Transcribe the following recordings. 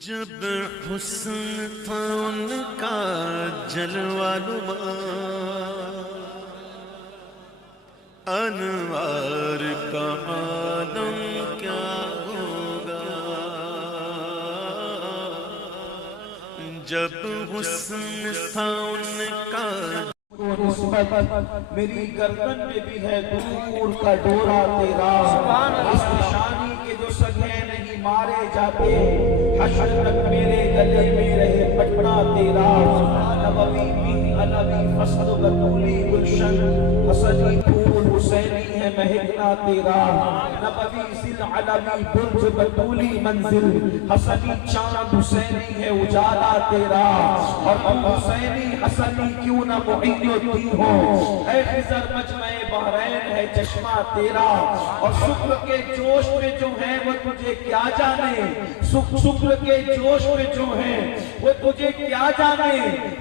جب حسن تھا ان کا جلوہ نما، انوار کا عالم کیا ہوگا؟ جب حسن تھا ان کا میری گردن میں بھی ہے دور کا ڈورا تیرا، اس نشانی کے جو سگے نہیں مارے جاتے، حشر تک میرے گلے میں رہے پٹنا تیرا۔ نبوی بھی علوی فصل بطولی گلشن، حسنی پھول حسینی ہے مہکنا تیرا۔ نبوی ذل علوی برج بطولی منزل، حسنی چاند حسینی ہے اجالا تیرا۔ اور تم حسینی حسنی کیوں نہ معین الدین ہو، اے خضر مجمع بحرین ہے چشمہ تیرا۔ اور شکر کے جوش میں جو ہے وہ تجھے کیا جانے، شکر کے جوش میں جو ہے وہ تجھے کیا جانے،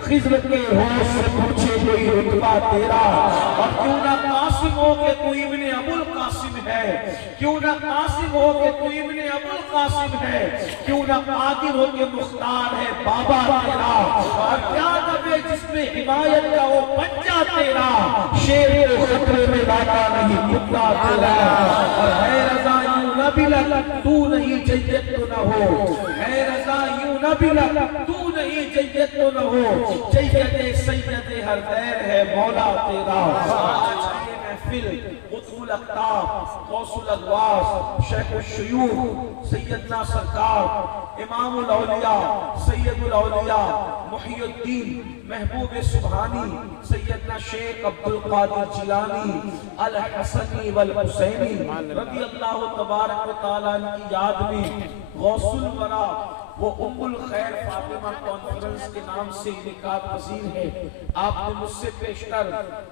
خضر کے ہوش سے پوچھے کوئی رتبہ تیرا۔ اور کیوں نہ قاسم ہو کہ تو ابن ابو القاسم ہے، کیوں نہ قاسم ہو کہ تو ابن ابو القاسم ہے، کیوں نہ قادر ہو کہ مختار ہے بابا تیرا۔ اور کیا نبے جس میں حمایت کا وہ پنجہ تیرا، شیر کو خطرے میں لاتا نہیں کتا تیرا۔ اور ہے رضا یوں نہ بلک تو نہیں جیت تو نہ ہو، ہے رضا یوں نہ بلک تو نہیں جیت تو نہ ہو، جیت سید ہر دیر ہے مولا تیرا۔ آج یہ محفل قطب الاقطاب غوث الاغواث شیخ الشیوخ سیدنا سرکار امام الاولیاء سید الاولیاء محی الدین محبوب سبحانی سیدنا شیخ عبدالقادر جیلانی الحسنی والحسینی رضی اللہ تبارک و تعالیٰ کی یاد میں غوث الورا وہ ام الخیر فاطمہ کانفرنس کے نام سے انعقاد پذیر ہے۔ آپ نے مجھ سے پیشتر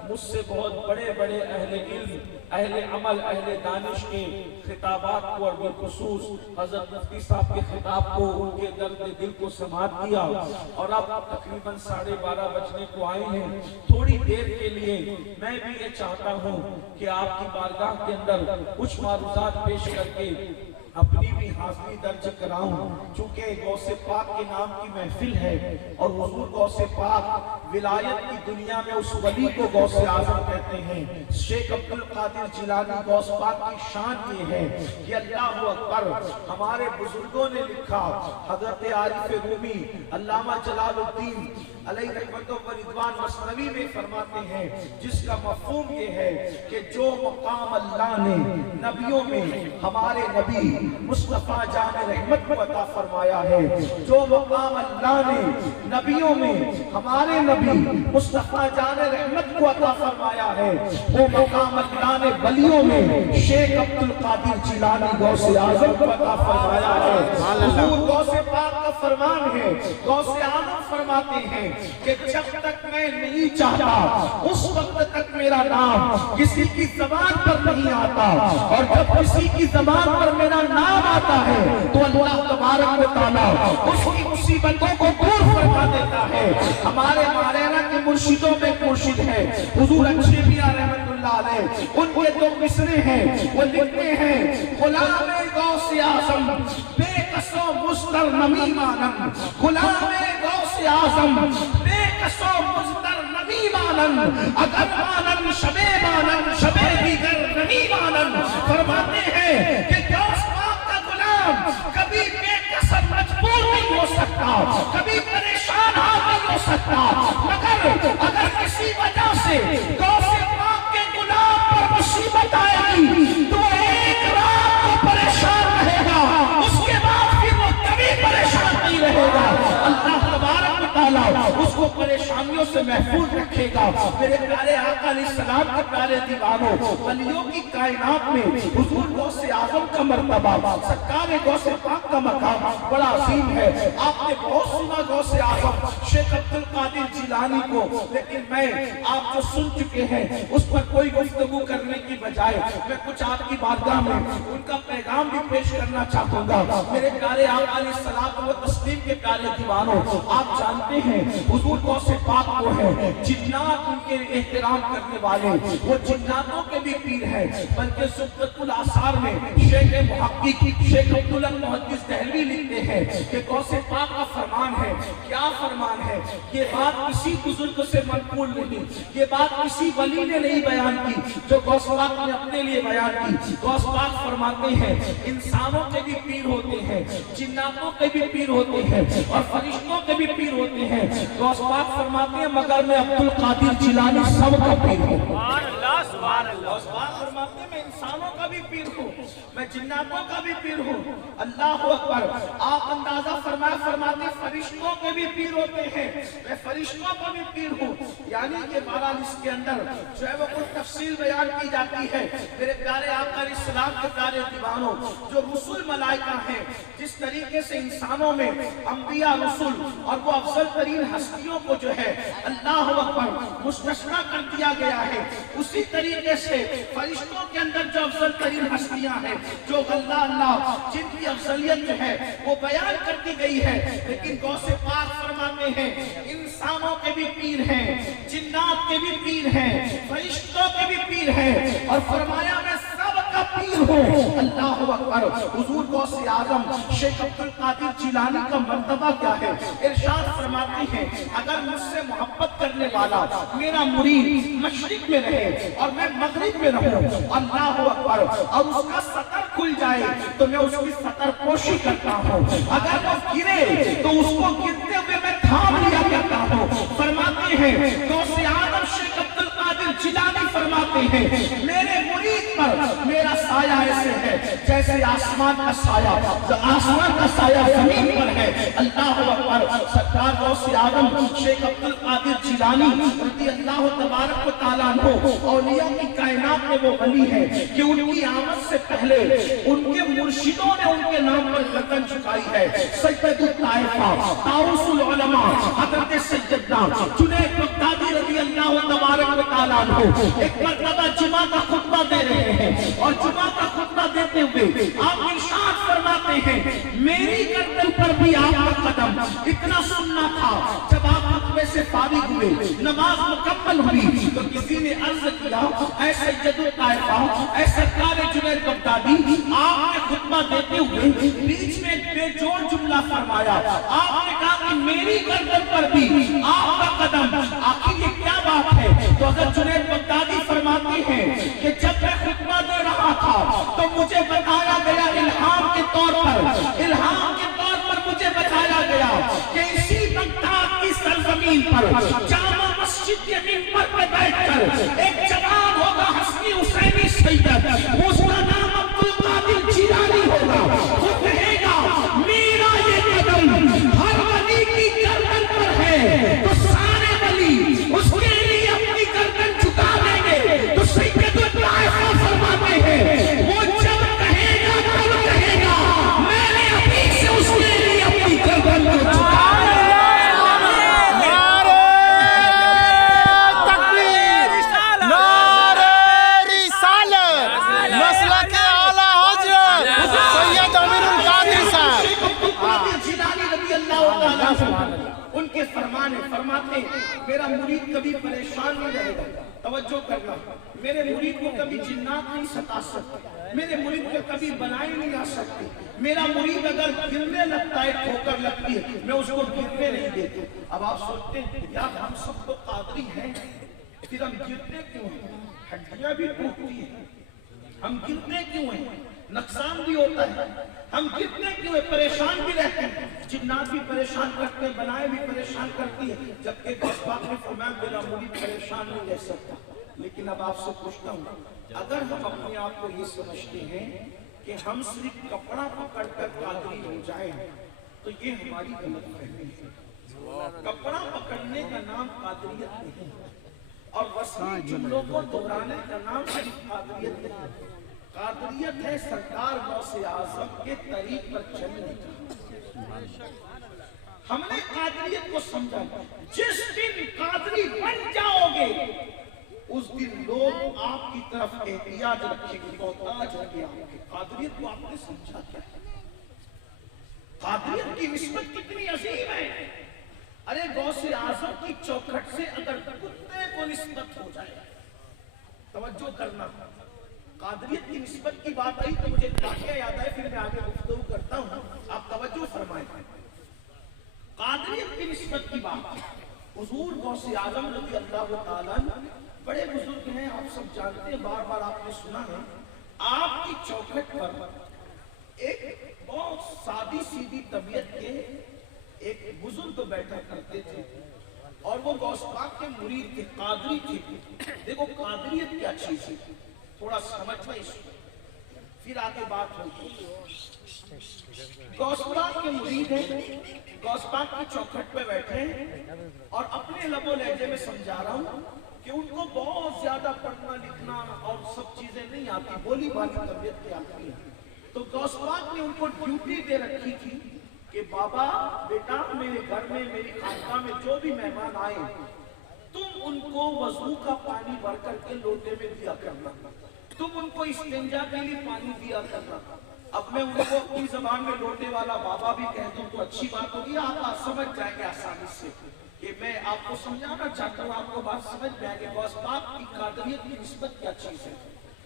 مجھ سے بہت بڑے بڑے اہل علم، اہل عمل، اہل دانش کے خطابات کو اور بالخصوص حضرت مفتی صاحب کے خطاب کو، ان کے درد دل کو سماعت کیا، اور اب تقریباً 12:30 بجنے کو آئے ہیں۔ تھوڑی دیر کے لیے میں بھی یہ چاہتا ہوں کہ آپ کی بارگاہ کے اندر کچھ معروضات پیش کر کے اپنی بھی حاضری درج کراؤں، چونکہ غوث پاک کے نام کی محفل ہے، اور حضور غوث پاک ولایت کی دنیا میں اس ولی کو غوث اعظم کہتے ہیں۔ شیخ عبدالقادر جیلانی غوث پاک کی شان یہ ہے کہ اللہ اکبر، ہمارے بزرگوں نے لکھا، حضرت عارف رومی علامہ جلال الدین علیہ رحمت و رضوان مثنوی میں فرماتے ہیں، جس کا مفہوم یہ ہے کہ جو مقام اللہ نے نبیوں میں ہمارے نبی مصطفیٰ جان رحمت کو عطا فرمایا ہے، جو مقام اللہ نے نبیوں میں ہمارے نبی مصطفیٰ جان رحمت کو عطا فرمایا ہے، وہ مقام اللہ نے ولیوں میں شیخ عبدالقادر جیلانی غوث اعظم کو عطا فرمایا ہے۔ حضور غوث پاک کا فرمان ہے، غوث اعظم فرماتے ہیں کہ جب تک میں نہیں چاہتا اس وقت تک میرا نام کسی کی زبان پر نہیں آتا، اور جب کسی کی زبان پر میرا نام آتا ہے تو اللہ تبارک و تعالیٰ اس کی مصیبتوں کو دور فرما دیتا ہے۔ ہمارے مارینا کے مرشدوں میں مرشد ہے حضور اکشیمیہ رحمت اللہ علیہ، ان کے دو مصرے ہیں، وہ لکھتے ہیں غلام غوث اعظم بے کس و مضطر نمی مانم، غلام غوث اعظم بے کس و مضطر نمی مانم، اگر مانم شبے مانم شبے دیگر نمی مانم۔ فرماتے ہیں کہ غوث پاک کا غلام کبھی بے کس مجبور نہیں ہو سکتا، کبھی پریشان نہیں ہو سکتا، مگر اگر کسی وجہ سے غوث پاک کے غلام پر مصیبت آئے گی تو ایک رات کو پریشان رہے گا، اس کے بعد پھر وہ کبھی پریشان نہیں رہے گا۔ اللہ تبارک و تعالیٰ اس کو پریشانیوں سے محفوظ رکھے گا۔ میرے پیارے آقا علیہ السلام کے پیارے دیوانوں، ولیوں کی کائنات میں حضور غوث اعظم کا مرتبہ، سرکار غوث پاک کا مقام بڑا عظیم ہے۔ آپ نے بہت سنا غوث اعظم شیخ عبدالقادر جیلانی کو، لیکن میں آپ جو سن چکے ہیں اس پر کوئی گفتگو کرنے کی بجائے میں کچھ آپ کی بارگاہ میں ان کا پیغام بھی پیش کرنا چاہوں گا۔ میرے پیارے آقا علیہ السلام و تسلیم کے پیارے دیوانوں، آپ جانتے ہیں حضور غوث پاک وہ ہے جنات ان کے احترام کرنے والے، وہ جناتوں کے بھی پیر ہیں، بلکہ زبدۃ الاثار میں شیخ محقق شیخ عبداللہ محدث دہلوی لکھتے ہیں کہ غوث پاک کا فرمان ہے، کیا فرمان ہے؟ یہ بات کسی بزرگ سے منقول نہیں، یہ بات کسی ولی نے نہیں بیان کی جو غوث پاک نے اپنے لیے بیان کی۔ غوث پاک فرماتے ہیں انسانوں کے بھی پیر ہوتے ہیں، جناتوں کے بھی پیر ہوتے ہیں اور فرشتوں کے بھی پیر ہوتے ہیں۔ غوث پاک فرماتے ہیں مگر میں عبد القادر جیلانی سب کا پیر ہوں۔ سبحان اللہ سبحان اللہ۔ غوث پاک فرماتے ہیں میں انسانوں کا بھی پیر ہوں، میں جناتوں کا بھی پیر ہوں۔ اللہ اکبر۔ آپ اندازہ فرماتے فرشتوں کے بھی پیر ہوتے ہیں، میں فرشتوں کا بھی پیر ہوں۔ یعنی کہ بہرحال اس کے اندر جو ہے وہ کچھ تفصیل بیان کی جاتی ہے۔ میرے پیارے آقا علیہ السلام کے پیارے دیوانوں، جو رسول ملائکہ ہیں، جس طریقے سے انسانوں میں انبیاء رسول اور وہ افضل ترین ہستیوں کو جو ہے اللہ اکبر مستثنیٰ کر دیا گیا ہے، اسی طریقے سے فرشتوں کے اندر جو افضل ترین ہستیاں ہیں، جو اللہ جن کی افضلیت جو ہے وہ بیان کر دی گئی ہے، لیکن غوث پاک فرماتے ہیں انسانوں کے بھی پیر ہیں، جنات کے بھی پیر ہیں، فرشتوں کے بھی پیر ہیں، اور فرمایا میں سب کا پیر ہوں۔ اللہ اکبر۔ حضور غوث اعظم شیخ عبد القادر جیلانی کا مرتبہ کیا ہے؟ ارشاد فرماتے ہیں اگر مجھ سے محبت کرنے والا میرا مرید مشرق میں رہے اور میں مغرب میں رہوں، اللہ اکبر، اور اس کا سطر کھل جائے تو میں اس کی سطر پوشی کرتا ہوں، اگر وہ گرے تو اس کو گرتے ہوئے میں تھام لیا کرتا ہوں۔ فرماتے ہیں غوث اعظم شیخ عبد القادر جیلانی فرماتے ہیں میرے مرید پر میرا سایہ ایسے ہے جیسے آسمان کا سایہ، آسمان کا سایہ زمین پر ہے۔ اللہ اکبر۔ سرکار غوث اعظم شیخ عبد القادر جیلانی رضی اللہ تبارک و تعالیٰ عنہ اولیاء کی کائنات میں وہ ولی ہے کہ ان کی آمد سے پہلے ان کے مرشدوں نے ان کے نام پر گردن جھکائی ہے۔ سید الطائفہ طاؤس العلماء حضرت سیدنا جنید بغدادی رضی اللہ تبارک و تعالیٰ عنہ ایک مرتبہ جمعہ کا خطبہ دے رہے ہیں، اور جمعہ کا خطبہ دیتے ہوئے آپ ارشاد فرماتے ہیں میری گردن پر بھی آپ کا قدم اتنا سننا تھا۔ جب آپ خطبے سے فارغ ہوئے، نماز مکمل ہوئی، تو کسی نے عرض کیا اے سید الطائفہ، اے سرکار جنید بغدادی، آپ نے خطبہ دیتے ہوئے بیچ میں ایک بے جوڑ جملہ فرمایا، آپ نے کہا کہ میری گردن پر بھی آپ کا قدم، آخر یہ کیا بات ہے؟ تو حضرت جنید بغدادی فرماتے ہیں کہ جب میں خطبہ دے رہا تھا تو مجھے بتایا گیا الہام کے طور پر مجھے بتایا گیا کہ اسی بغداد کی سرزمین پر جامع مسجد کے منبر پر بیٹھ کر ایک جوان ہوگا حسنی حسینی سید، اس کا نام عبد القادر جیلانی ہوگا، وہ کہے گا میرا یہ قدم ہر ولی کی گردن پر ہے تو سارے ولی اس کے لیے اپنی گردن جھکا دیں گے۔ تو سید الطائفہ فرماتے ہیں وہ جب کہے گا تب کہے گا میں نے ابھی سے اس کے لیے اپنی گردن کو جھکا ان کے فرماتے میرا مرید کبھی پریشان نہیں رہے گا۔ توجہ کرنا، میرے مرید کو کبھی جنات نہیں ستا سکتے، میرے مرید کو کبھی بنائی نہیں آ سکتی، میرا مرید اگر گرنے لگتا ہے ٹھوکر لگتی ہے میں اس کو گرنے نہیں دیتے۔ اب آپ سوچتے ہیں یار ہم سب تو قادری ہیں پھر ہم گرتے کیوں ہیں؟ ہڈیاں بھی ٹوٹتی ہیں، ہم گرتے کیوں ہیں؟ نقصان بھی ہوتا ہے، ہم کتنے کیوں پریشان بھی رہتے ہیں، جنات بھی پریشان کرتے ہیں، بنائے بھی پریشان کرتی ہیں، جبکہ غوث پاک نے فرمایا میرا مرید پریشان نہیں رہ سکتا۔ لیکن اب آپ سے پوچھتا ہوں اگر ہم اپنے آپ کو یہ سمجھتے ہیں کہ ہم صرف کپڑا پکڑ کر قادری ہو جائیں تو یہ ہماری غلط فہمی ہے۔ کپڑا پکڑنے کا نام قادریت نہیں، اور وسیع جملوں کو دہرانے کا نام صرف قادریت نہیں، قادریت ہے سرکار غوث اعظم کے طریق پر چلنے کا۔ ہم نے قادریت کو سمجھا، جس دن قادری بن جاؤ گے اس دن لوگ آپ کی طرف احتیاج رکھیں گے، محتاج رکھیں گے۔ قادریت کو آپ نے سمجھا کیا ہے؟ قادریت کی نسبت کتنی عظیم ہے۔ ارے غوث اعظم کی کرنا. قادریت کی نسبت کی بات آئی تو مجھے واقعہ یاد آئے، پھر میں آگے گفتگو کرتا ہوں، آپ توجہ فرمائیں. قادریت کی نسبت کی بات، حضور غوث اعظم رضی اللہ تعالیٰ بڑے بزرگ ہیں، آپ سب جانتے ہیں، بار بار آپ نے سنا ہے. آپ کی چوکھٹ پر ایک بہت سادی سیدھی طبیعت کے ایک بزرگ بیٹھا کرتے تھے، اور وہ غوث پاک کے مرید تھے، قادری تھے. دیکھو قادریت کیا چیز ہے، تھوڑا سمجھنا اس کو، پھر آگے بات ہوگی. غوث پاک کے مرید ہیں، غوث پاک کی چوکھٹ پہ بیٹھے ہیں، اور اپنے لب و لہجے میں سمجھا رہا ہوں کہ ان کو بہت زیادہ پڑھنا لکھنا اور سب چیزیں نہیں آتی، بولی بالی طبیعت کی آتی ہے. تو غوث پاک نے ان کو ڈیوٹی دے رکھی تھی کہ بابا بیٹا میرے گھر میں میری خانقاہ میں جو بھی مہمان آئے تم ان کو وضو کا پانی بھر کر کے لوٹے میں دیا کرنا، تم ان کو استنجا کے لیے پانی دیا کرنا. اب میں ان کو اپنی زبان میں لوٹے والا بابا بھی کہہ دوں تو اچھی بات ہوگی، آپ سمجھ جائیں گے آسانی سے کہ میں آپ کو سمجھانا چاہتا ہوں، آپ کو بات سمجھ جائیں گے غوث پاک کی قادریت کی نسبت کیا چیز ہے.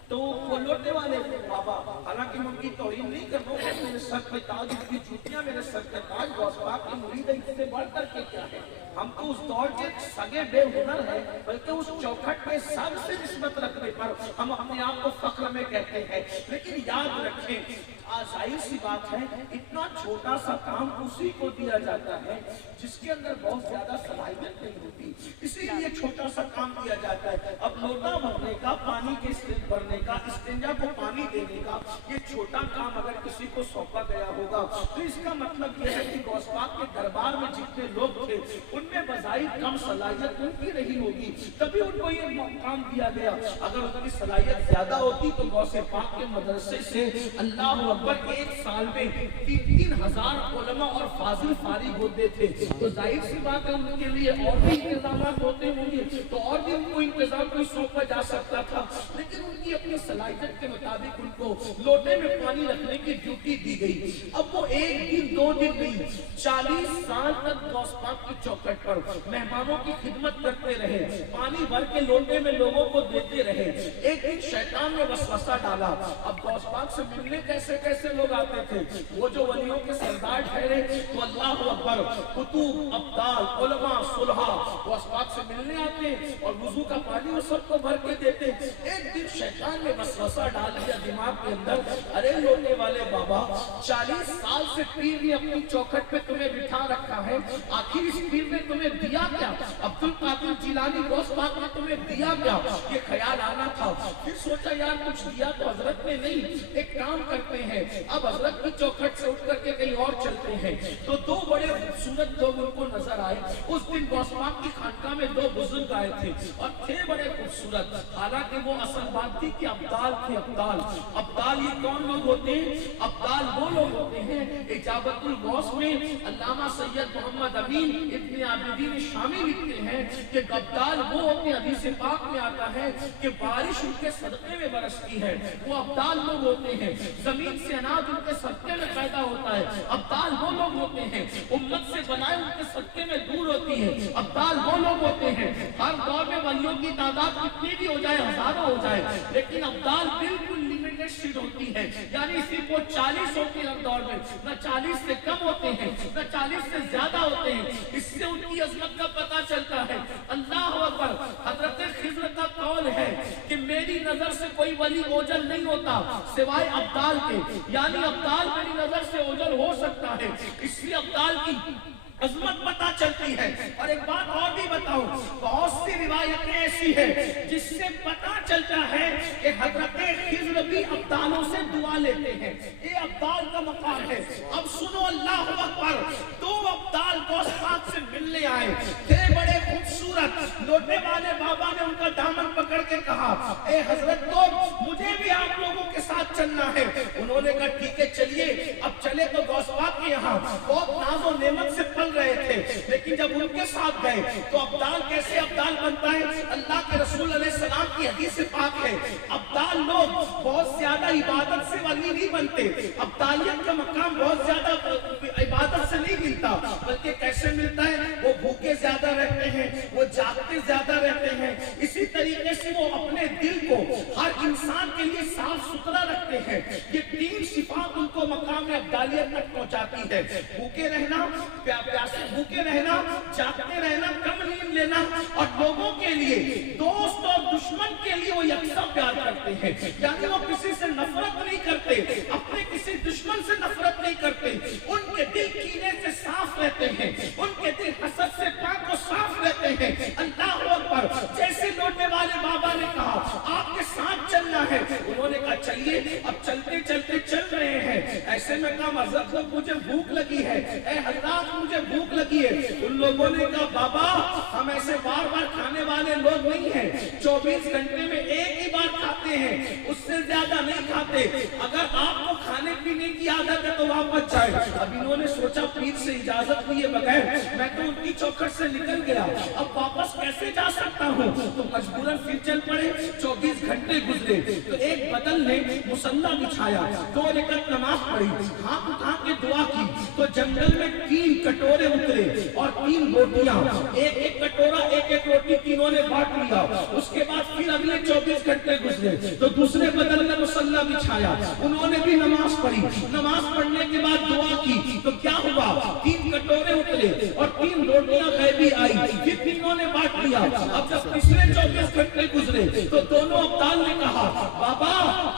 تو وہ لوٹے والے بابا، حالانکہ ان کی توہین نہیں کرتا ہوں، میرے سر پہ تاج، ان کی جوتیاں میرے سر پہ تاج، غوث پاک کی مرید ہے، اس سے بڑھ کر کے کیا ہے. ہم تو اس دور کے سگے بے ہنر ہیں، بلکہ اس چوکھٹ پہ سب سے نسبت رکھنے پر ہم اپنے آپ کو فخر میں کہتے ہیں. لیکن یاد رکھیں، ظاہر سی بات ہے، اتنا چھوٹا سا کام اسی کو دیا جاتا ہے جس کے اندر بہت زیادہ صلاحیت نہیں ہوتی، اسی لیے چھوٹا سا کام دیا جاتا ہے. اب لوٹا بھرنے کا، پانی کے بھرنے کا، استنجا کو پانی دینے کا، یہ چھوٹا کام اگر کسی کو سونپا گیا ہوگا تو اس کا مطلب یہ ہے کہ غوث پاک کے دربار میں جتنے لوگ تھے ان میں بظاہر کم صلاحیت ان کی رہی ہوگی، تبھی ان کو یہ کام دیا گیا. اگر ان کی صلاحیت زیادہ ہوتی تو غوث پاک کے مدرسے سے اللہ اکبر ایک سال میں 3,000 علماء اور فاضل فارغ ہوتے تھے. تو ظاہر سی بات ہے ان کے لیے اور بھی انتظامات ہوتے ہوں گے، تو اور بھی ان کو انتظام کوئی سونپا جا سکتا تھا. لیکن ان کی اپنی صلاحیت کے مطابق ان کو لوٹے میں پانی رکھنے کی ڈیوٹی دی گئی. اب وہ ایک دن دو دن نہیں، 40 سال تک غوث پاک کی چوکھٹ پر مہمانوں کی خدمت کرتے رہے، پانی بھر کے لوٹے میں لوگوں کو دیتے رہے. ایک دن شیطان نے وسوسہ ڈالا. اب غوث پاک سے ملنے کیسے کیسے لوگ آتے تھے، وہ جو ولیوں کے سردار ٹھہرے تو اللہ اکبر، قطب، ابدال، علماء، صلحاء غوث پاک سے ملنے آتے اور وضو کا پانی وہ سب کو بھر کے دیتے. ایک دن شیطان نے وسوسہ ڈال دیا دماغ کے اندر، ارے لوٹے والے بابا، 40 سال سے پیر نے اپنی چوکھٹ پہ تمہیں بٹھا رکھا ہے، آخر اس پیر نے تمہیں دیا کیا؟ عبد القادر جیلانی غوث پاک نے تمہیں دیا کیا؟ یہ خیال آنا تھا. پھر سوچا یار کچھ دیا تو حضرت نے نہیں، ایک کام کرتے ہیں، اب حضرت کی چوکھٹ سے اٹھ کر کے کہیں اور چلتے ہیں. تو دو بڑے خوبصورت لوگ ان کو نظر آئے. اس دن غوث پاک کی خانقاہ میں دو بزرگ آئے تھے اور تھے بڑے خوبصورت، حالانکہ وہ اصل بات تھی کہ ابدال تھے. ابدال، ابدال یہ کون لوگ ہوتے ہیں؟ ابدال وہ لوگ ہوتے ہیں، اجابت الغوث میں علامہ سید محمد امین ابن عابدین شامی لکھتے ہیں کہ ابدال وہ ہوتے ہیں، حدیث پاک میں آتا ہے کہ بارش ان کے صدقے میں برستی ہے، وہ ابدال لوگ ہوتے ہیں. زمین سے اناج ان کے صدقے میں پیدا ہوتا ہے، ابدال وہ لوگ ہوتے ہیں. امت سے بلائیں ان کے صدقے میں دور ہوتی ہے، ابدال وہ لوگ ہوتے ہیں. ہر دور میں ولیوں کی تعداد کتنی بھی ہو جائے، ہزاروں ہو جائے، لیکن ابدال بالکل لمیٹڈ شیڈ ہوتی ہے، یعنی صرف وہ 40 ہوتی ہے ہر دور میں، نہ 40 سے کم ہوتے ہیں نہ 40 سے زیادہ ہوتے ہیں. اس سے ان کی عظمت کا پتہ چلتا ہے. اللہ اکبر. حضرت خضر کا قول ہے کہ میری نظر سے کوئی ولی اوجل نہیں ہوتا سوائے ابدال کے، یعنی ابدال میری نظر سے اوجل ہو سکتا ہے. اس لیے ابدال کی عظمت پتہ چلتی ہے. اور ایک بات اور بھی بتاؤں، بہت سی روایتیں ایسی ہیں جس سے پتہ چلتا ہے کہ حضرت خضر بھی ابدالوں سے دعا لیتے ہیں. یہ ابدال کا مقام ہے. اب سنو اللہ اکبر. دو ابدال غوث پاک سے ملنے آئے تھے، بڑے خوبصورت. لوٹے والے بابا نے ان کا دامن پکڑ کے کہا، اے حضرت تو مجھے بھی آپ لوگوں کے ساتھ چلنا ہے. انہوں نے کہا ٹھیک ہے چلیے. اب چلے تو غوث پاک کے یہاں بہت ناز و نعمت سے پل رہے تھے، لیکن جب ان کے ساتھ گئے تو ابدال کیسے ابدال بنتا ہے؟ اللہ کے رسول علیہ السلام کی حدیث پاک ہے، ابدال لوگ بہت زیادہ عبادت سے ولی نہیں بنتے. ابدالیت کا مقام بہت زیادہ عبادت سے نہیں ملتا، بلکہ کیسے ملتا ہے؟ وہ بھوکے زیادہ رہتے ہیں، وہ جاگتے زیادہ رہتے ہیں. اسی طریقے سے وہ اپنے دل کو ہر لیے صاف ستھرا رکھتے ہیں. یہ 3 صفات ان کو مقام افضالیت تک پہنچاتی ہے. بھوکے رہنا, پیاسے بھوکے رہنا, جاگتے رہنا, کم نیند لینا, اور لوگوں کے لیے, دوست اور دشمن کے لیے وہ یکساں پیار کرتے ہیں. یعنی وہ کسی سے نفرت نہیں کرتے, اپنے کسی دشمن سے نفرت نہیں کرتے. ان کے دل کینے سے صاف رہتے ہیں, ان کے دل حسد سے پاک و صاف رہتے ہیں. اللہ اکبر. جیسے لوٹنے والے بابا نے کہا آپ کے ساتھ چلنا ہے, انہوں نے کہا چلیے. اب چلتے چلتے چل رہے ہیں. ایسے میں کہا حضرت لوگ مجھے بھوک لگی ہے, اے حضرات مجھے بھوک لگی ہے. ان لوگوں نے کہا بابا ہم ایسے بار بار کھانے والے لوگ نہیں ہیں, 24 گھنٹے میں ایک ہی بار کھاتے ہیں, اس سے زیادہ نہیں کھاتے. اگر آپ کو کھانے پینے کی عادت ہے تو واپس جائے. اب انہوں نے سوچا پیر سے اجازت لیے بغیر میں تو ان کی چوکھٹ سے نکل گیا, اب واپس کیسے جا سکتا ہوں. تو مجبوراً پھر چل پڑے. 24 گھنٹے گزرے تو ایک بدل نے مصلی بچھایا, 2 رکعت نماز پڑھی, ہاتھ اٹھا کے دعا کی. تو جنگل میں 3 کٹورے اترے اور 3 روٹیاں, ایک کٹورا ایک روٹی تینوں نے بانٹ لیا. اس کے بعد پھر اگلے 24 گھنٹے گزرے تو دوسرے بدل نے مصلی بچھایا, انہوں نے بھی نماز پڑھی. نماز پڑھنے کے بعد دعا کی تو کیا ہوا, 3 کٹورے اترے اور 3 روٹیاں غیبی آئی, پھر تینوں نے بانٹ لیا. اب جب تیسرے 24 گھنٹے گزرے تو دونوں ابدال نے کہا بابا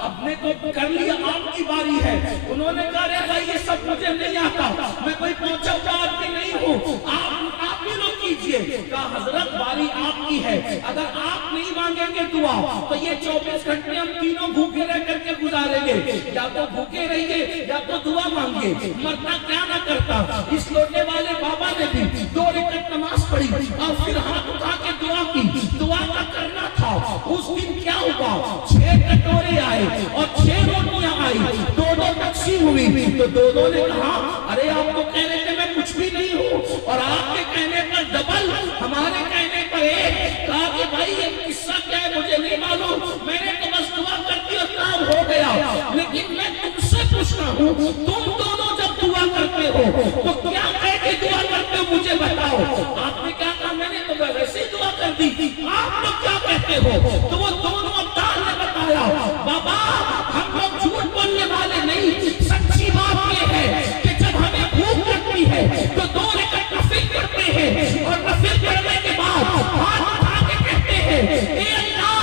اب نے تو کر لیا, آپ کی باری ہے. انہوں نے کہا رے بھائی یہ سب مجھے نہیں آتا, میں کوئی پہنچا ہوا آدمی نہیں ہوں, آپ ہی لوگ کیجئے. کہا حضرت باری آپ کی ہے, اگر آپ نہیں مانگیں گے دعا تو یہ 24 گھنٹے ہم تینوں بھوکے رہ کر کے گزاریں گے. یا تو بھوکے رہیے یا تو دعا مانگے, مرنا کیا نہ کرتا. اس لوٹنے والے بابا نے بھی 2 رکعت نماز پڑھی اور پھر ہاتھ اٹھا کے دعا کی. دعا کا کرنا تھا. اس دن کیا ہوا, 6 کٹورے آئے اور 6 روٹیاں آئی, 2 تقسیم ہوئی. تو دونوں نے کہا ارے آپ تو کہہ رہے تھے میں کچھ بھی نہیں ہوں اور آپ کے کہنے پر ڈبل, ہمارے کہنے پر ایک. کہا کہ بھائی یہ قصہ کیا ہے مجھے نہیں معلوم, میں نے تو بس دعا کر دی اور کام ہو گیا. لیکن میں تم سے پوچھنا ہوں, تم دونوں جب دعا کرتے ہو تو کیا کہہ کے دعا کرتے ہو مجھے بتاؤ. آپ نے کیا کہا, میں نے تو ویسے ہی دعا کر دی, آپ لوگ کیا کہتے ہو. تو وہ دونوں ابدال نے بتایا بابا ہم لوگ جھوٹ بولنے والے نہیں, سچی بات یہ ہے کہ جب ہمیں بھوک لگتی ہے تو 2 رکعت نفل پڑھتے ہیں اور نفل پڑھنے کے بعد ہاتھ اٹھا کے کہتے ہیں اے اللہ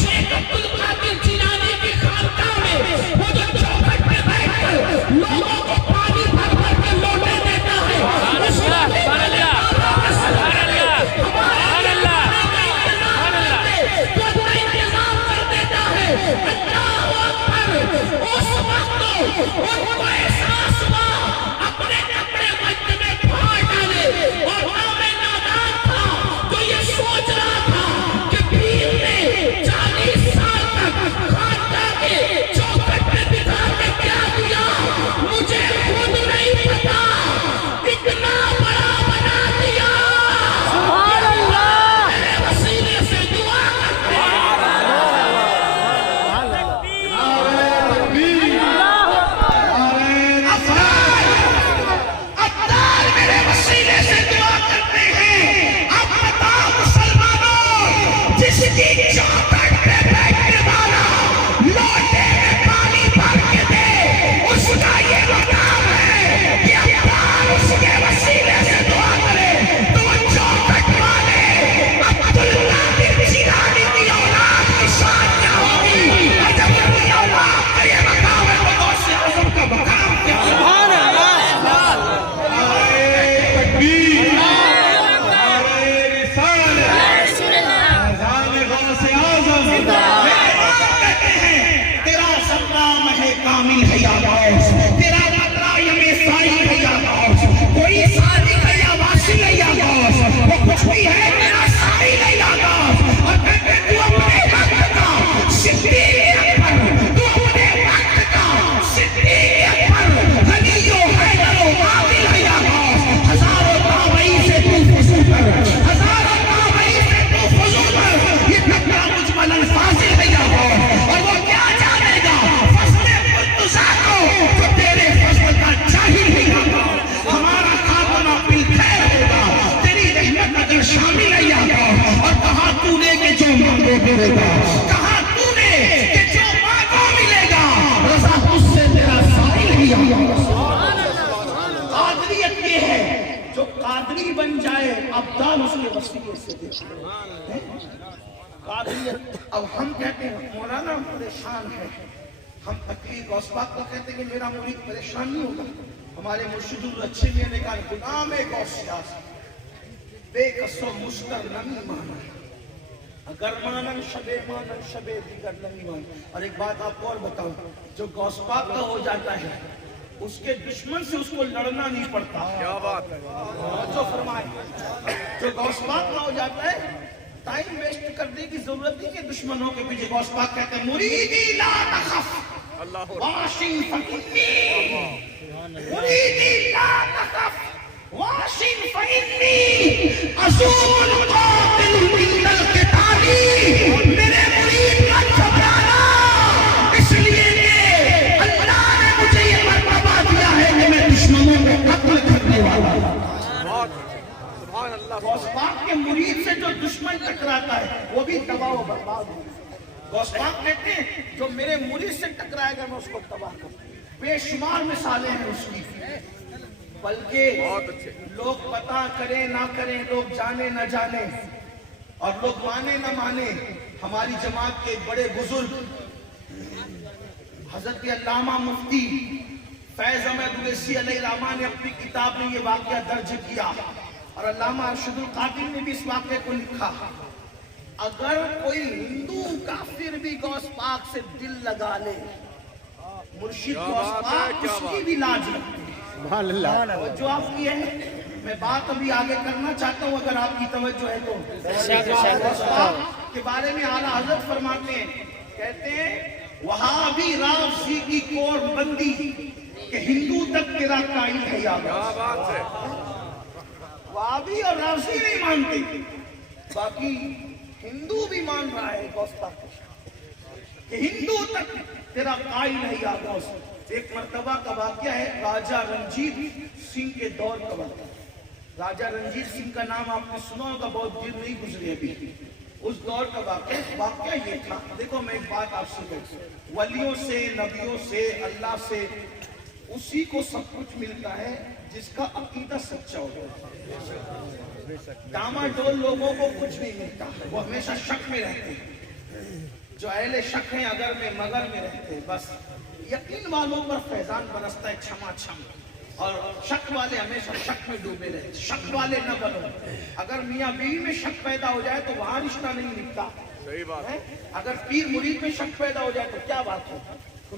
شیخ عبد القادر جیلانی کی خانقاہ میں وہ جو چوکھٹ پہ بیٹھ کر لوگوں کو پانی بھر بھر کے لوٹے دیتا ہے, اس ان کو احساس ہوا اپنے کپڑے وقت میں پھاڑ ڈالے. اور میں نادان تھا تو یہ سوچ رہا تھا کہ پیر نے 40 سال تک خانقاہ کے چوکھٹ پہ بٹھا کے کیا دیا مجھے خود نہیں پتا, اتنا بڑا بنا دیا. سبحان اللہ. میرے وسیلے سے دعا کرتے ہیں. کہا تو نے کہ جو قادری بن جائے ابدال اس کے وسیلے سے دیکھو قادریت. اب ہم کہتے ہیں مولانا پریشان ہے, ہم تقریر غوث پاک کو کہتے ہیں کہ میرا مرید پریشان نہیں ہوگا. ہمارے مرشد الاچھے میاں نے کہا غلام غوث شاہ بے کسو مشتر نمی مانا اگر مانن شبے دیگر نمی مانا. اور ایک بات آپ کو اور بتاؤں, جو غوث پاک کا ہو جاتا ہے اس کے دشمن سے اس کو لڑنا نہیں پڑتا. کیا بات ہے, جو فرمائے جو غوث پاک کا ہو جاتا ہے ٹائم ویسٹ کرنے کی ضرورت نہیں کہ دشمنوں کے پیچھے. غوث پاک کہتے ہیں مریدی لا تخف واشن فکنی, مریدی لا تخف واشن فکنی اصول قاتل من القتال. میرے مرید کا گھبرانا اس لیے کہ اللہ نے مجھے یہ مرتبہ دیا ہے کہ میں دشمنوں کو قتل کرنے والا ہوں. غوث پاک کے مرید سے جو دشمن ٹکراتا ہے وہ بھی تباہ و برباد ہو. غوث پاک کہتے ہیں جو میرے مرید سے ٹکرائے گا میں اس کو تباہ کروں. بے شمار مثالیں ہیں اس کی, بلکہ لوگ پتہ کریں نہ کریں, لوگ جانے نہ جانے اور لوگ مانے نہ مانے, ہماری جماعت کے ایک بڑے بزرگ حضرت علامہ مفتی فیض احمد اویسی علیہ الرحمہ نے اپنی کتاب میں یہ واقعہ درج کیا, اور علامہ ارشد القادری نے بھی اس واقعے کو لکھا. اگر کوئی ہندو کافر بھی غوث پاک سے دل لگا لے, مرشد غوث پاک اس کی بھی لاج رکھتے ہیں. جو آپ کی ہے میں بات ابھی آگے کرنا چاہتا ہوں اگر آپ کی توجہ ہے تو. غوث پاک کے بارے میں اعلیٰ حضرت فرماتے ہیں, کہتے ہیں وہابی رافضی کی کور بندی کہ ہندو تک تیرا قائل ہے. یا بات ہے, وہابی اور رافضی نہیں مانتے, باقی ہندو بھی مان رہا ہے غوث پاک کہ ہندو تک تیرا قائل ہے یا غوث. ایک مرتبہ کا واقعہ ہے راجہ رنجیت سنگھ کے دور کا واقعہ. راجہ رنجیت سنگھ کا نام آپ نے سنا ہوگا, بہت دیر نہیں گزرے ابھی. اس دور کا واقعہ یہ تھا. دیکھو میں ایک بات آپ سے کہتا ہوں, ولیوں سے نبیوں سے اللہ سے اسی کو سب کچھ ملتا ہے جس کا عقیدہ سچا ہوگا. ڈاما ڈول لوگوں کو کچھ نہیں ملتا, وہ ہمیشہ شک میں رہتے ہیں. جو اہل شک ہیں اگر میں مگر میں رہتے ہیں, بس یقین والوں پر فیضان برستا ہے چھما چھم, اور شک والے ہمیشہ شک میں ڈوبے رہتے. شک والے نہ بنو. اگر میاں بیوی میں شک پیدا ہو جائے تو وہاں رشتہ نہیں نبھتا. صحیح بات ہے. اگر پیر مرید میں شک پیدا ہو جائے تو کیا بات ہو,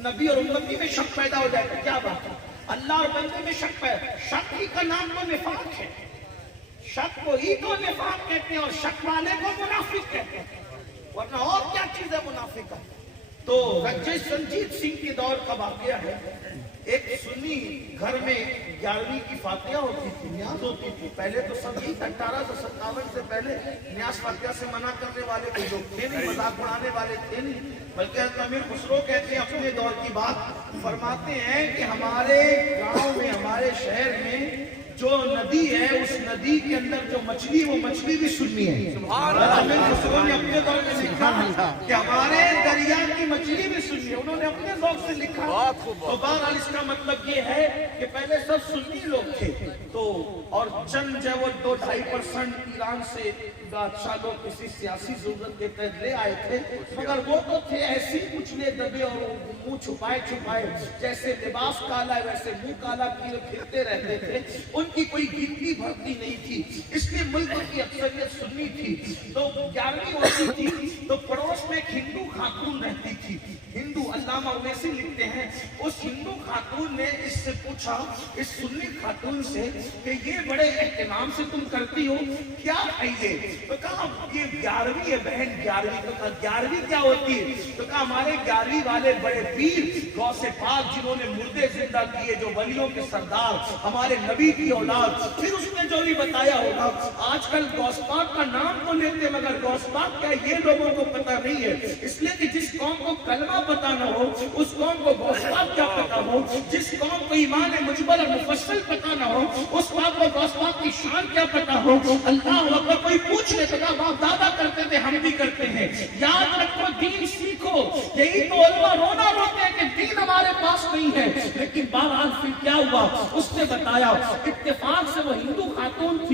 نبی اور امتی میں شک پیدا ہو جائے تو کیا بات ہو, اللہ اور بندے میں شک پیدا. شک ہی کا نام تو نفاق ہے, شک کو ہی تو نفاق کہتے ہیں, اور شک والے کو منافق کہتے ہیں, ورنہ اور کیا چیز ہے منافق کا. تو رنجیت سنگھ کے دور کا واقعہ ہے. ایک سنی گھر میں 11ویں کی فاتحہ ہوتی تھی, نیاز ہوتی تھی. پہلے تو سب 1857 سے پہلے نیاز فاتحہ سے منع کرنے والے کوئی لوگ تھے نہیں, مذاق اڑانے والے تھے نہیں, بلکہ حضرت امیر خسرو کہتے ہیں اپنے دور کی بات فرماتے ہیں کہ ہمارے گاؤں میں ہمارے شہر میں جو ندی ہے اس ندی کے اندر جو مچھلی وہ مچھلی بھی سنی ہے. امیر خسرو نے اپنے دور میں لکھا کہ ہمارے دریا کی مچھلی بھی سنی ہے, انہوں نے اپنے ذوق سے لکھا. تو بہرحال اس کا مطلب یہ ہے کہ پہلے سب سنی لوگ تھے, تو اور چند جو وہ 2-2.5% ایران سے بادشاہ لوگ کسی سیاسی ضرورت کے تحت لے آئے تھے, مگر وہ تو تھے ایسی کچلے دبے اور منہ چھپائے جیسے لباس کالا ہے ویسے منہ کالا کیے پھرتے رہتے تھے. ان کی کوئی گنتی بھرتی نہیں تھی, اس لیے ملک کی اکثریت سنی تھی. تو 11ویں ہوتی تھی تو پڑوس میں ایک ہندو خاتون رہتی تھی. ہندو علامہ اویسی لکھتے ہیں اس ہندو خاتون نے اس سے پوچھا, اس سنی خاتون سے, کہ یہ بڑے اہتمام سے تم کرتی ہو کیا ہے یہ؟ تو کہا یہ 11ویں ہے بہن. 11ویں تو کہا 11ویں کیا ہوتی ہے؟ تو کہا ہمارے 11ویں والے بڑے پیر غوث پاک جنہوں نے مردے زندہ کیے, جو ولیوں کے سردار, ہمارے نبی کی اولاد. پھر اس نے جو بھی بتایا ہوگا. آج کل غوث پاک کا نام تو لیتے مگر غوث پاک کیا یہ لوگوں کو پتہ نہیں ہے, اس لیے کہ جس قوم کو کلمہ پتہ نہ ہو اس قوم کو غوث پاک کیا پتہ ہو, جس قوم کو ایمان مجمل اور مفصل پتہ نہ ہو اس قوم کو غوث پاک کی شان کیا پتہ ہو. اللہ اکبر. کوئی پوچھ لے تو کہا باپ دادا کرتے تھے ہم بھی کرتے ہیں. یاد رکھو دین سیکھو. یہی تو علماء رونا روتے ہیں کہ دین ہمارے پاس نہیں ہے. لیکن بہرحال پھر کیا ہوا, اس نے بتایا اتفاق سے وہ ہندو خاتون تھی